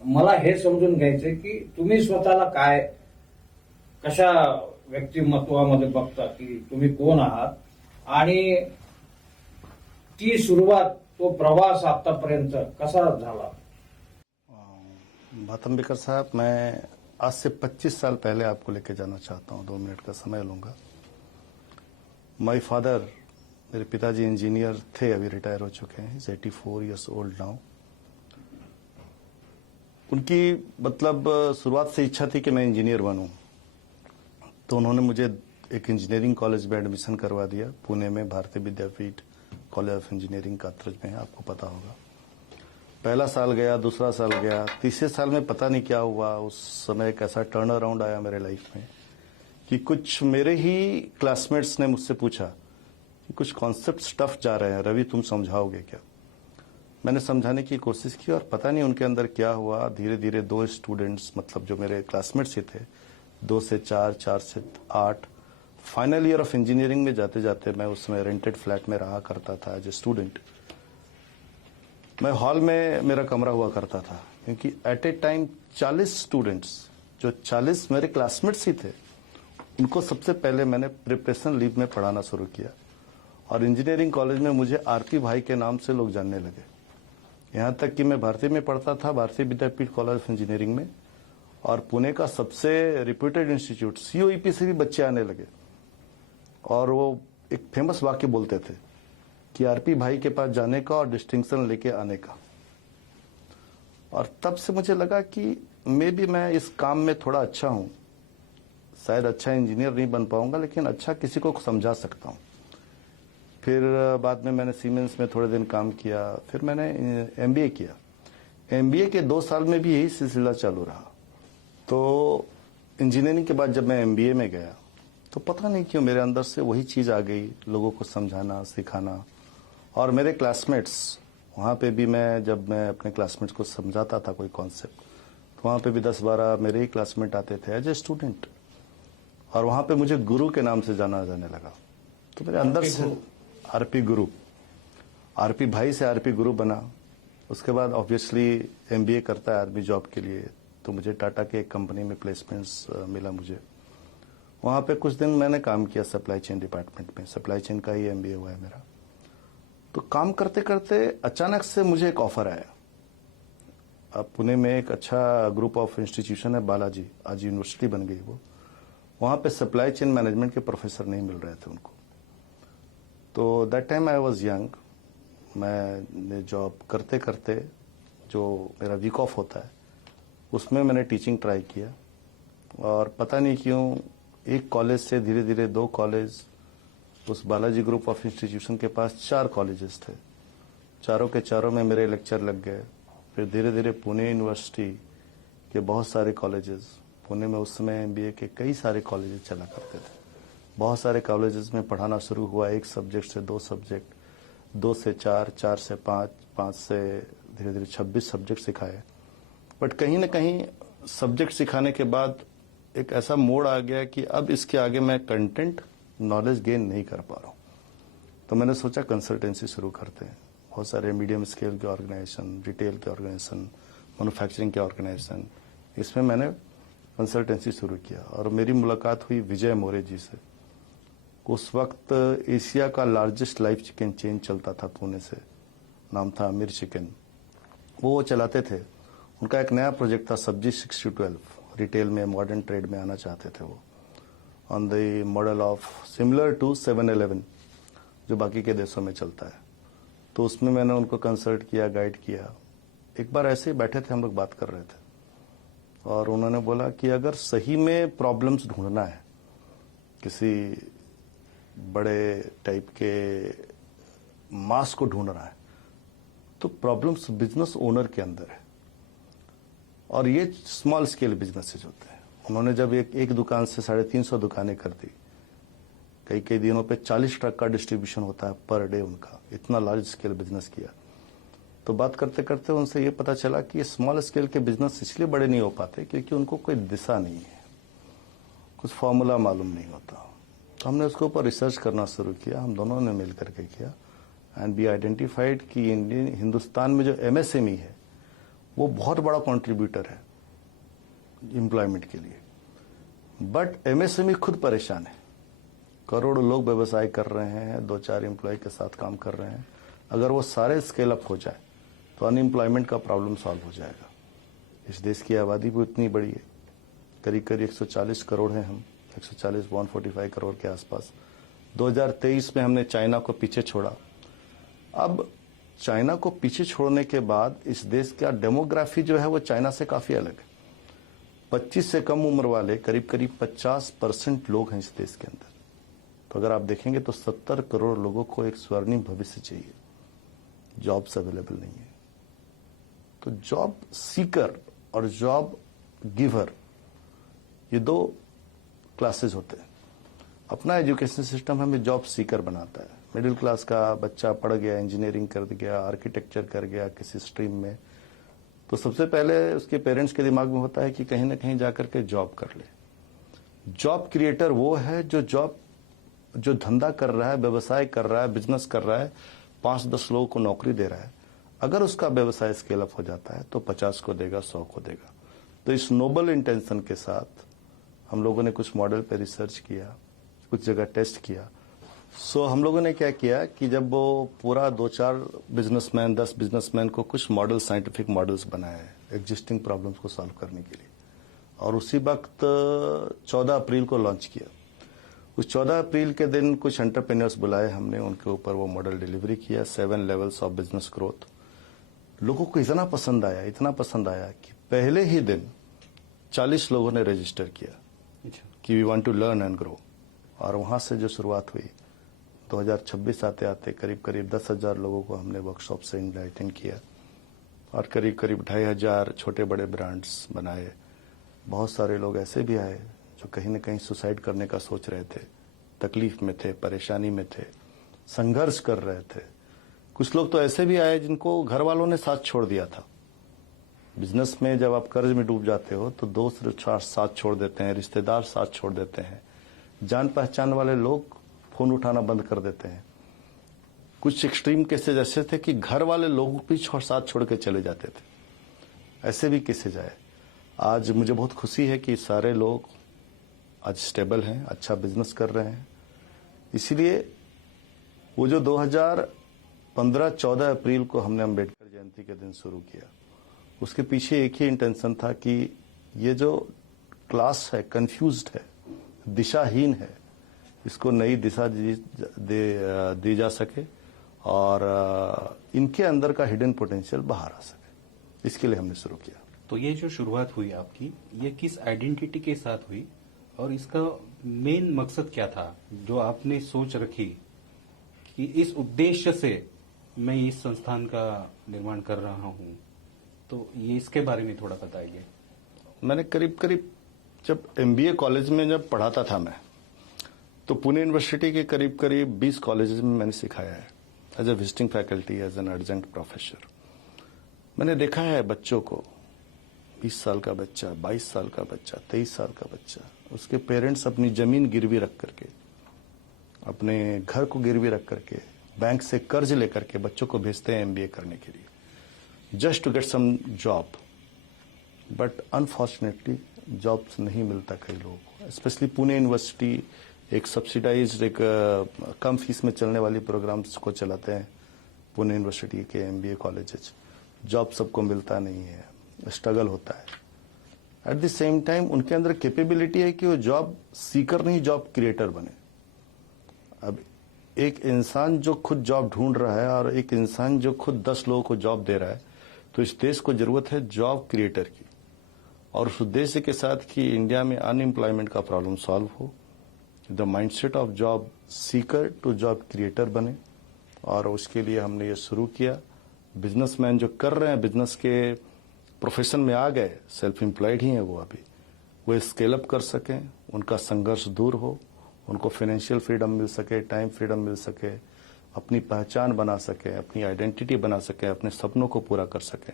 मला हे समजून घ्यायचंय की तुम्ही स्वतःला काय, कशा व्यक्तिमत्वामध्ये बघता, की तुम्ही कोण आहात आणि ती सुरुवात, तो प्रवास आतापर्यंत कसा झाला? भातंबेकर साहब, मैं आज से 25 साल पहले आपको लेके जाना चाहता हूँ. 2 मिनट का समय लूंगा. माय फादर, मेरे पिताजी इंजीनियर थे, अभी रिटायर हो चुके हैं. 84 ईयर्स ओल्ड नाउ. उनकी मतलब शुरुआत से इच्छा थी कि मैं इंजीनियर बनूं, तो उन्होंने मुझे एक इंजीनियरिंग कॉलेज में एडमिशन करवा दिया, पुणे में भारतीय विद्यापीठ कॉलेज ऑफ इंजीनियरिंग कात्रज में है, आपको पता होगा. पहला साल गया, दूसरा साल गया, तीसरे साल में पता नहीं क्या हुआ. उस समय एक ऐसा टर्न अराउंड आया मेरे लाइफ में कि कुछ मेरे ही क्लासमेट्स ने मुझसे पूछा कि कुछ कॉन्सेप्ट टफ जा रहे हैं रवि, तुम समझाओगे क्या. मैंने समझाने की कोशिश की और पता नहीं उनके अंदर क्या हुआ. धीरे धीरे 2 स्टूडेंट्स, मतलब जो मेरे क्लासमेट्स ही थे, 2 से 4, 4 से 8, फाइनल ईयर ऑफ इंजीनियरिंग में जाते जाते मैं उस समय रेंटेड फ्लैट में रहा करता था एज ए स्टूडेंट. मैं हॉल में मेरा कमरा हुआ करता था, क्योंकि एट ए टाइम 40 स्टूडेंट्स, जो 40 मेरे क्लासमेट्स ही थे, उनको सबसे पहले मैंने प्रिपरेशन लीव में पढ़ाना शुरू किया. और इंजीनियरिंग कॉलेज में मुझे आरपी भाई के नाम से लोग जानने लगे. यहाँ तक कि मैं भारतीय में पढ़ता था, भारतीय विद्यापीठ कॉलेज ऑफ इंजीनियरिंग में, और पुणे का सबसे रिप्यूटेड इंस्टीट्यूट सीओईपी से भी बच्चे आने लगे. और वो एक फेमस वाक्य बोलते थे कि आरपी भाई के पास जाने का और डिस्टिंक्शन लेके आने का. और तब से मुझे लगा कि मैं इस काम में थोड़ा अच्छा हूं. शायद अच्छा इंजीनियर नहीं बन पाऊंगा, लेकिन अच्छा किसी को समझा सकता हूं. फिर बाद में मैंने सीमेंस में थोड़े दिन काम किया. फिर मैंने एमबीए किया. एमबीए के 2 साल में भी यही सिलसिला चालू रहा. तो इंजीनियरिंग के बाद जब मैं एमबीए में गया, तो पता नहीं क्यों मेरे अंदर से वही चीज आ गई, लोगों को समझाना, सिखाना. और मेरे क्लासमेट्स, वहाँ पे भी जब मैं अपने क्लासमेट्स को समझाता था कोई कॉन्सेप्ट, तो वहाँ पे भी 10-12 मेरे ही क्लासमेट आते थे एज ए स्टूडेंट. और वहाँ पे मुझे गुरु के नाम से जाना जाने लगा. तो मेरे अंदर से आरपी गुरु, आरपी भाई से आरपी गुरु बना. उसके बाद ऑब्वियसली एमबीए करता है आदमी जॉब के लिए, तो मुझे टाटा के एक कंपनी में प्लेसमेंट्स मिला मुझे. वहाँ पे कुछ दिन मैंने काम किया सप्लाई चेन डिपार्टमेंट में. सप्लाई चेन का ही एमबीए हुआ है मेरा. तो काम करते करते अचानक से मुझे एक ऑफर आया. अब पुणे में एक अच्छा ग्रुप ऑफ इंस्टीट्यूशन है बालाजी, आज यूनिवर्सिटी बन गई वो. वहाँ पे सप्लाई चेन मैनेजमेंट के प्रोफेसर नहीं मिल रहे थे उनको. तो that time I was young. मैं जॉब करते करते, जो मेरा वीक ऑफ होता है, उसमें मैंने टीचिंग ट्राई किया. और पता नहीं क्यों एक कॉलेज से धीरे धीरे 2 कॉलेज, उस बालाजी ग्रुप ऑफ इंस्टीट्यूशन के पास 4 कॉलेजेस थे. चारों के चारों में मेरे लेक्चर लग गए. फिर धीरे धीरे पुणे यूनिवर्सिटी के बहुत सारे कॉलेजेस, पुणे में उस समय एमबीए के कई सारे कॉलेजेस चला करते थे. बहुत सारे कॉलेजेस में पढ़ाना शुरू हुआ. 1 सब्जेक्ट से 2 सब्जेक्ट, 2 से 4, 4 से 5, 5 से धीरे धीरे 26 सब्जेक्ट सिखाए. बट कहीं ना कहीं सब्जेक्ट सिखाने के बाद एक ऐसा मोड़ आ गया कि अब इसके आगे मैं कंटेंट नॉलेज गेन नहीं कर पा रहा हूँ. तो मैंने सोचा कंसल्टेंसी शुरू करते हैं. बहुत सारे मीडियम स्केल के ऑर्गेनाइजेशन, रिटेल के ऑर्गेनाइजेशन, मैन्युफैक्चरिंग के ऑर्गेनाइजेशन, इसमें मैंने कंसल्टेंसी शुरू किया. और मेरी मुलाकात हुई विजय मोरे जी से. उस वक्त एशिया का लार्जेस्ट लाइव चिकन चेन चलता था पुणे से, नाम था अमीर चिकन. वो चलाते थे. उनका एक नया प्रोजेक्ट था सब्जी 60-12. रिटेल में, मॉडर्न ट्रेड में आना चाहते थे वो, on the model of similar to 7-Eleven जो बाकी के देशों में चलता है. तो उसमें मैंने उनको कंसल्ट किया, गाइड किया. एक बार ऐसे ही बैठे थे हम लोग, बात कर रहे थे, और उन्होंने बोला कि अगर सही में प्रॉब्लम्स ढूंढना है, किसी बड़े टाइप के मास को ढूंढ रहा है, तो प्रॉब्लम्स बिजनेस ओनर के अंदर है, और ये स्मॉल स्केल बिजनेसेस होते हैं। उन्होंने जब एक दुकान से 350 दुकानें कर दी, कई कई दिनों पे 40 ट्रक का डिस्ट्रीब्यूशन होता है पर डे उनका, इतना लार्ज स्केल बिजनेस किया। तो बात करते करते उनसे ये पता चला कि ये स्मॉल स्केल के बिजनेस इसलिए बड़े नहीं हो पाते क्योंकि उनको कोई दिशा नहीं है, कुछ फॉर्मूला मालूम नहीं होता। तो हमने उसके ऊपर रिसर्च करना शुरू किया, हम दोनों ने मिल करके किया, एंड वी आइडेंटिफाइड कि हिंदुस्तान में जो एमएसएमई है वो बहुत बड़ा कंट्रीब्यूटर है एम्प्लॉयमेंट के लिए, बट एमएसएमई खुद परेशान है। करोड़ों लोग व्यवसाय कर रहे हैं, 2-4 एम्प्लॉय के साथ काम कर रहे हैं। अगर वो सारे स्केल अप हो जाए तो अनएम्प्लॉयमेंट का प्रॉब्लम सॉल्व हो जाएगा। इस देश की आबादी भी उतनी बड़ी है, करीब करीब 140 करोड़ हैं हम, 145 करोड़ के आसपास। 2023 में हमने चाइना को पीछे छोड़ा। अब चाइना को पीछे छोड़ने के बाद इस देश का डेमोग्राफी जो है वो चाइना से काफी अलग है। 25 से कम उम्र वाले करीब करीब 50% लोग हैं इस देश के अंदर। तो अगर आप देखेंगे तो 70 करोड़ लोगों को एक स्वर्णिम भविष्य चाहिए, जॉब्स अवेलेबल नहीं है। तो जॉब सीकर और जॉब गिवर, ये 2 क्लासेस होते हैं। अपना एजुकेशन सिस्टम हमें जॉब सीकर बनाता है। मिडिल क्लास का बच्चा पढ़ गया, इंजीनियरिंग कर गया, आर्किटेक्चर कर गया किसी स्ट्रीम में, तो सबसे पहले उसके पेरेंट्स के दिमाग में होता है कि कहीं ना कहीं जाकर के जॉब कर ले। जॉब क्रिएटर वो है जो धंधा कर रहा है, व्यवसाय कर रहा है, बिजनेस कर रहा है, 5-10 लोगों को नौकरी दे रहा है। अगर उसका व्यवसाय स्केल अप हो जाता है तो 50 को देगा, 100 को देगा। तो इस नोबल इंटेंशन के साथ हम लोगों ने कुछ मॉडल पे रिसर्च किया, कुछ जगह टेस्ट किया। सो हम लोगों ने क्या किया कि जब वो पूरा 2-4 बिजनेसमैन, 10 बिजनेसमैन को कुछ मॉडल, साइंटिफिक मॉडल्स बनाए एग्जिस्टिंग प्रॉब्लम्स को सॉल्व करने के लिए, और उसी वक्त 14 अप्रैल को लॉन्च किया। उस 14 अप्रैल के दिन कुछ एंटरप्रेन्योर्स बुलाए हमने, उनके ऊपर वो मॉडल डिलीवरी किया, 7 लेवल्स ऑफ बिजनेस ग्रोथ। लोगों को इतना पसंद आया कि पहले ही दिन 40 लोगों ने रजिस्टर किया कि we want to learn and grow. और वहां से जो शुरुआत हुई, 2026 आते आते करीब करीब 10,000 लोगों को हमने वर्कशॉप से इनवाइट किया, और करीब करीब 2,500 छोटे बड़े ब्रांड्स बनाए। बहुत सारे लोग ऐसे भी आए जो कहीं न कहीं सुसाइड करने का सोच रहे थे, तकलीफ में थे, परेशानी में थे, संघर्ष कर रहे थे। कुछ लोग तो ऐसे भी आए जिनको घर वालों ने साथ छोड़ दिया था। बिजनेस में जब आप कर्ज में डूब जाते हो तो दोस्त साथ छोड़ देते हैं, रिश्तेदार साथ छोड़ देते हैं, जान पहचान वाले लोग फोन उठाना बंद कर देते हैं। कुछ एक्सट्रीम केसेज ऐसे थे कि घर वाले लोग भी साथ छोड़ के चले जाते थे। ऐसे भी केसेज आए। आज मुझे बहुत खुशी है कि सारे लोग आज स्टेबल हैं, अच्छा बिजनेस कर रहे हैं। इसीलिए वो जो 2015-14 अप्रैल को हमने अम्बेडकर जयंती के दिन शुरू किया, उसके पीछे एक ही इंटेंशन था कि ये जो क्लास है, कंफ्यूज्ड है, दिशाहीन है, इसको नई दिशा दी जा सके और इनके अंदर का हिडन पोटेंशियल बाहर आ सके। इसके लिए हमने शुरू किया। तो ये जो शुरुआत हुई आपकी, ये किस आइडेंटिटी के साथ हुई और इसका मेन मकसद क्या था जो आपने सोच रखी कि इस उद्देश्य से मैं इस संस्थान का निर्माण कर रहा हूं? तो ये इसके बारे में थोड़ा बताइए। मैंने करीब करीब जब MBA कॉलेज में जब पढ़ाता था मैं, तो पुणे यूनिवर्सिटी के करीब करीब 20 कॉलेजेस में मैंने सिखाया है as a visiting faculty, as an adjunct professor. मैंने देखा है बच्चों को, 20 साल का बच्चा, 22 साल का बच्चा, 23 साल का बच्चा, उसके पेरेंट्स अपनी जमीन गिरवी रख करके, अपने घर को गिरवी रख करके, बैंक से कर्ज लेकर के बच्चों को भेजते हैं MBA करने के लिए, just to get some job. But unfortunately jobs नहीं मिलता कई लोगों को। स्पेशली पुणे यूनिवर्सिटी एक सब्सिडाइज्ड, एक कम फीस में चलने वाली प्रोग्राम्स को चलाते हैं पुणे यूनिवर्सिटी के MBA कॉलेजेस। जॉब सबको मिलता नहीं है, स्ट्रगल होता है। एट द सेम टाइम उनके अंदर कैपेबिलिटी है कि वो जॉब सीकर नहीं, जॉब क्रिएटर बने। अब एक इंसान जो खुद जॉब ढूंढ रहा है और एक इंसान जो खुद 10 लोगों को जॉब दे रहा है, तो इस देश को जरूरत है जॉब क्रिएटर की। और उस उद्देश्य के साथ कि इंडिया में अनएम्प्लॉयमेंट का प्रॉब्लम सॉल्व हो, the mindset of job seeker to job creator बने। और उसके लिए हमने ये शुरू किया। बिजनेसमैन जो कर रहे हैं, बिजनेस के प्रोफेशन में आ गए, सेल्फ एम्प्लॉयड ही हैं वो स्केल अप कर सकें, उनका संघर्ष दूर हो, उनको फाइनेंशियल फ्रीडम मिल सके, टाइम फ्रीडम मिल सके, अपनी पहचान बना सके, अपनी आइडेंटिटी बना सके, अपने सपनों को पूरा कर सके।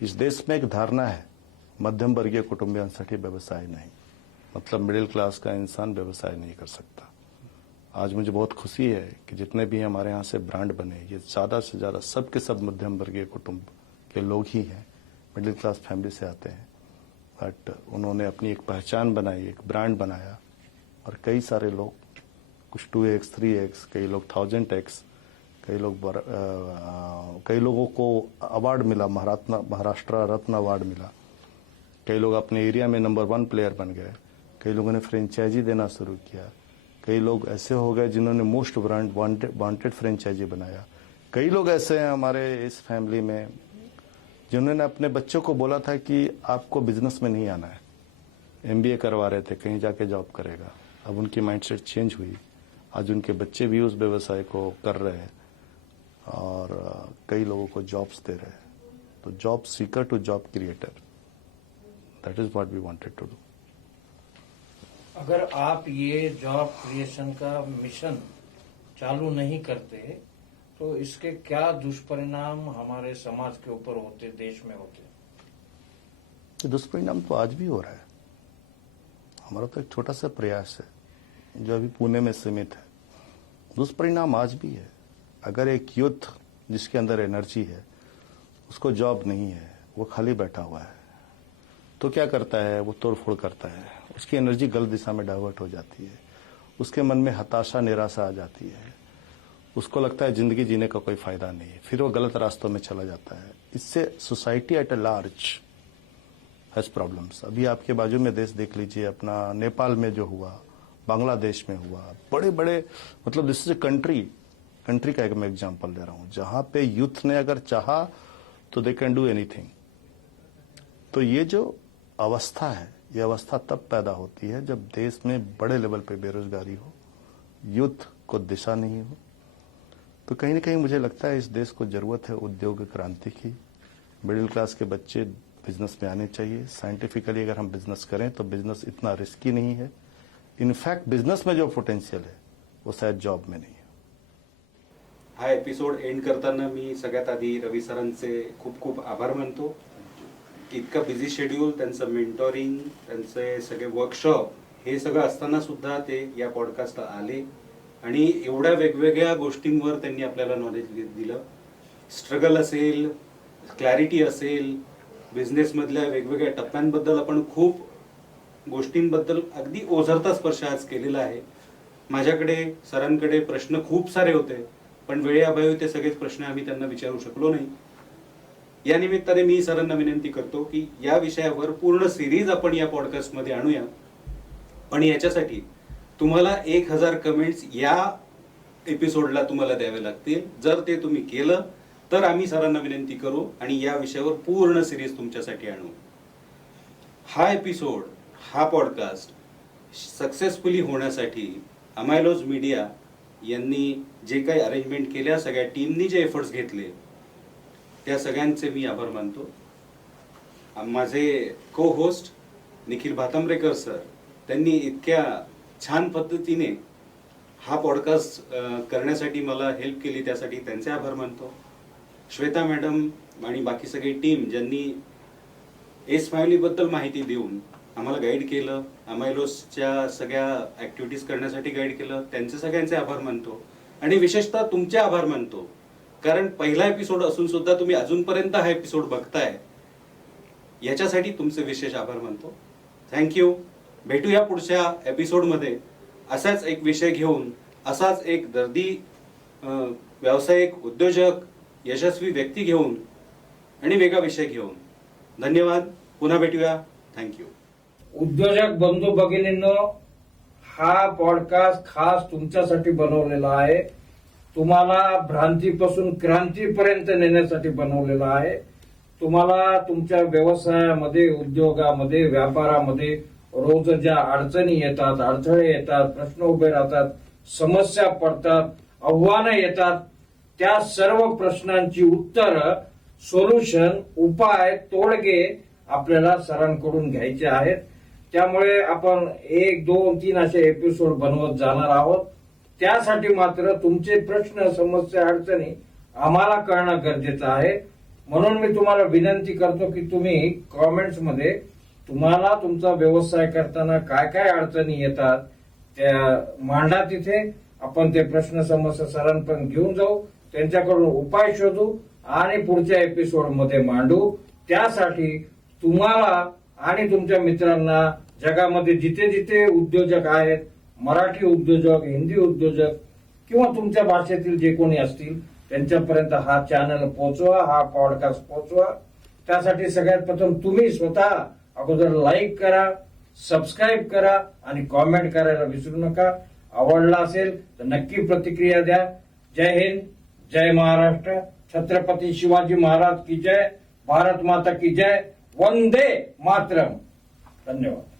इस देश में एक धारणा है, मध्यम वर्गीय कुटुंबियांसाठी व्यवसाय नहीं, मतलब मिडिल क्लास का इंसान व्यवसाय नहीं कर सकता। आज मुझे बहुत खुशी है कि जितने भी हमारे यहाँ से ब्रांड बने, ये ज्यादा से ज्यादा सबके सब मध्यम वर्गीय कुटुंब के लोग ही हैं, मिडिल क्लास फैमिली से आते हैं। बट उन्होंने अपनी एक पहचान बनाई, एक ब्रांड बनाया, और कई सारे लोग, कुछ 2x 3x, कई लोग 1000x, कई लोगों को अवार्ड मिला, महाराष्ट्र रत्न अवार्ड मिला, कई लोग अपने एरिया में नंबर 1 प्लेयर बन गए, कई लोगों ने फ्रेंचाइजी देना शुरू किया, कई लोग ऐसे हो गए जिन्होंने मोस्ट ब्रांड वांटेड फ्रेंचाइजी बनाया। कई लोग ऐसे हैं हमारे इस फैमिली में जिन्होंने अपने बच्चों को बोला था कि आपको बिजनेस में नहीं आना है, MBA करवा रहे थे, कहीं जाके जॉब करेगा। अब उनकी माइंडसेट चेंज हुई, आज उनके बच्चे भी उस व्यवसाय को कर रहे हैं और कई लोगों को जॉब्स दे रहे हैं। तो job seeker to job creator, that is what we wanted to do. अगर आप ये जॉब क्रिएशन का मिशन चालू नहीं करते तो इसके क्या दुष्परिणाम हमारे समाज के ऊपर होते, देश में होते? दुष्परिणाम तो आज भी हो रहा है। हमारा तो एक छोटा सा प्रयास है जो अभी पुणे में सीमित है। दुष्परिणाम आज भी है। अगर एक यूथ जिसके अंदर एनर्जी है, उसको जॉब नहीं है, वो खाली बैठा हुआ है, तो क्या करता है? वो तोड़फोड़ करता है, उसकी एनर्जी गलत दिशा में डाइवर्ट हो जाती है, उसके मन में हताशा निराशा आ जाती है, उसको लगता है जिंदगी जीने का कोई फायदा नहीं है, फिर वो गलत रास्तों में चला जाता है। इससे society at a large has problems. अभी आपके बाजू में देश देख लीजिए, अपना नेपाल में जो हुआ, बांग्लादेश में हुआ, बड़े बड़े, मतलब दिस इज ए कंट्री का एक मैं एग्जांपल दे रहा हूं, जहां पे यूथ ने अगर चाहा तो दे कैन डू एनीथिंग। तो ये जो अवस्था है, ये अवस्था तब पैदा होती है जब देश में बड़े लेवल पे बेरोजगारी हो, यूथ को दिशा नहीं हो। तो कहीं ना कहीं मुझे लगता है इस देश को जरूरत है उद्योग क्रांति की। मिडिल क्लास के बच्चे बिजनेस में आने चाहिए। साइंटिफिकली अगर हम बिजनेस करें तो बिजनेस इतना रिस्की नहीं है। इनफैक्ट बिजनेस में जो पोटेंशियल है वो शायद जॉब में नहीं है। हा एपिसोड एंड करताना मी सगळ्यात आधी रवी सरांचे खूप खूप आभार मानतो. इतका बिझी शेड्यूल, त्यांचं मेंटॉरिंग, त्यांचे सगळे वर्कशॉप हे सगळं असताना सुद्धा ते या पॉडकास्टला आले आणि एवढ्या वेगवेगळ्या गोष्टींवर त्यांनी आपल्याला नॉलेज दिलं. स्ट्रगल असेल, क्लॅरिटी असेल, बिझनेसमधल्या वेगवेगळ्या टप्प्यांबद्दल आपण खूप गोष्टींबद्दल अगदी ओझरता स्पर्श आज केलेला आहे. माझ्याकडे सरांकडे प्रश्न खूप सारे होते, पण वेळेअभावी ते सगळेच प्रश्न आम्ही त्यांना विचारू शकलो नाही. या निमित्ताने मी सरांना विनंती करतो की या विषयावर पूर्ण सिरीज आपण या पॉडकास्टमध्ये आणूया, पण याच्यासाठी तुम्हाला 1000 कमेंट्स या एपिसोडला तुम्हाला द्यावे लागतील. जर ते तुम्ही केलं तर आम्ही सरांना विनंती करू आणि या विषयावर पूर्ण सिरीज तुमच्यासाठी आणू. हा एपिसोड, हा पॉडकास्ट सक्सेसफुली होण्यासाठी अमायलोज मीडिया यांनी जे काही अरेंजमेंट केल्या, सगळ्या टीमनी जे एफर्ट्स घेतले, त्या सगळ्यांचे मी आभार मानतो. माझे को होस्ट निखिल भातांब्रेकर सर, त्यांनी इतक्या छान पद्धतीने हा पॉडकास्ट करण्यासाठी मला हेल्प केली, त्यासाठी त्यांचे आभार मानतो. श्वेता मॅडम आणि बाकी सगळी टीम ज्यांनी एस फॅमिली बद्दल माहिती देऊन आम्हाला गाईड केलं, अमायलोसच्या सगळ्या ऍक्टिव्हिटीज करण्यासाठी गाईड केलं, त्यांचे सगळ्यांचे आभार मानतो. आणि विशेषतः तुमचे आभार मानतो, कारण पहिला एपिसोड असून सुद्धा तुम्ही अजूनपर्यंत हा एपिसोड बघताय, याच्यासाठी तुमचे विशेष आभार मानतो. थँक्यू. भेटूया पुढच्या एपिसोडमध्ये असाच एक विषय घेऊन, असाच एक दर्दी व्यावसायिक, उद्योजक, यशस्वी व्यक्ती घेऊन आणि वेगळा विषय घेऊन. धन्यवाद. पुन्हा भेटूया. थँक्यू. उद्योजक बंधू भगिनींनो, हा पॉडकास्ट खास तुमच्यासाठी बनवलेला आहे. तुम्हाला भ्रांतीपासून क्रांतीपर्यंत नेण्यासाठी बनवलेला आहे. तुम्हाला तुमच्या व्यवसायामध्ये, उद्योगामध्ये, व्यापारामध्ये रोज ज्या अडचणी येतात, अडथळे येतात, प्रश्न उभे राहतात, समस्या पडतात, आव्हानं येतात, त्या सर्व प्रश्नांची उत्तरं, सोल्युशन, उपाय, तोडगे आपल्याला सरांकडून घ्यायचे आहेत. त्यामुळे आपण 1, 2, 3 असे एपिसोड बनवत जाणार आहोत. त्यासाठी मात्र तुमचे प्रश्न, समस्या, अडचणी आम्हाला कळणं गरजेचं आहे. म्हणून मी तुम्हाला विनंती करतो की तुम्ही कॉमेंट्समध्ये तुम्हाला तुमचा व्यवसाय करताना काय काय अडचणी येतात त्या मांडा. तिथे आपण ते प्रश्न, समस्या सरांपर्यंत घेऊन जाऊ, त्यांच्याकडून उपाय शोधू आणि पुढच्या एपिसोडमध्ये मांडू. त्यासाठी तुम्हाला आणि तुमच्या मित्रांना जगामध्ये जिथे जिथे उद्योजक आहेत, मराठी उद्योजक, हिंदी उद्योजक किंवा तुमच्या भाषेतील जे कोणी असतील त्यांच्यापर्यंत हा चॅनल पोहोचवा, हा पॉडकास्ट पोहोचवा. त्यासाठी सगळ्यात प्रथम तुम्ही स्वतः अगोदर लाईक करा, सबस्क्राईब करा आणि कॉमेंट करायला विसरू नका. आवडला असेल तर नक्की प्रतिक्रिया द्या. जय हिंद, जय महाराष्ट्र, छत्रपती शिवाजी महाराज की जय, भारत माता की जय, वंदे मातरम. धन्यवाद.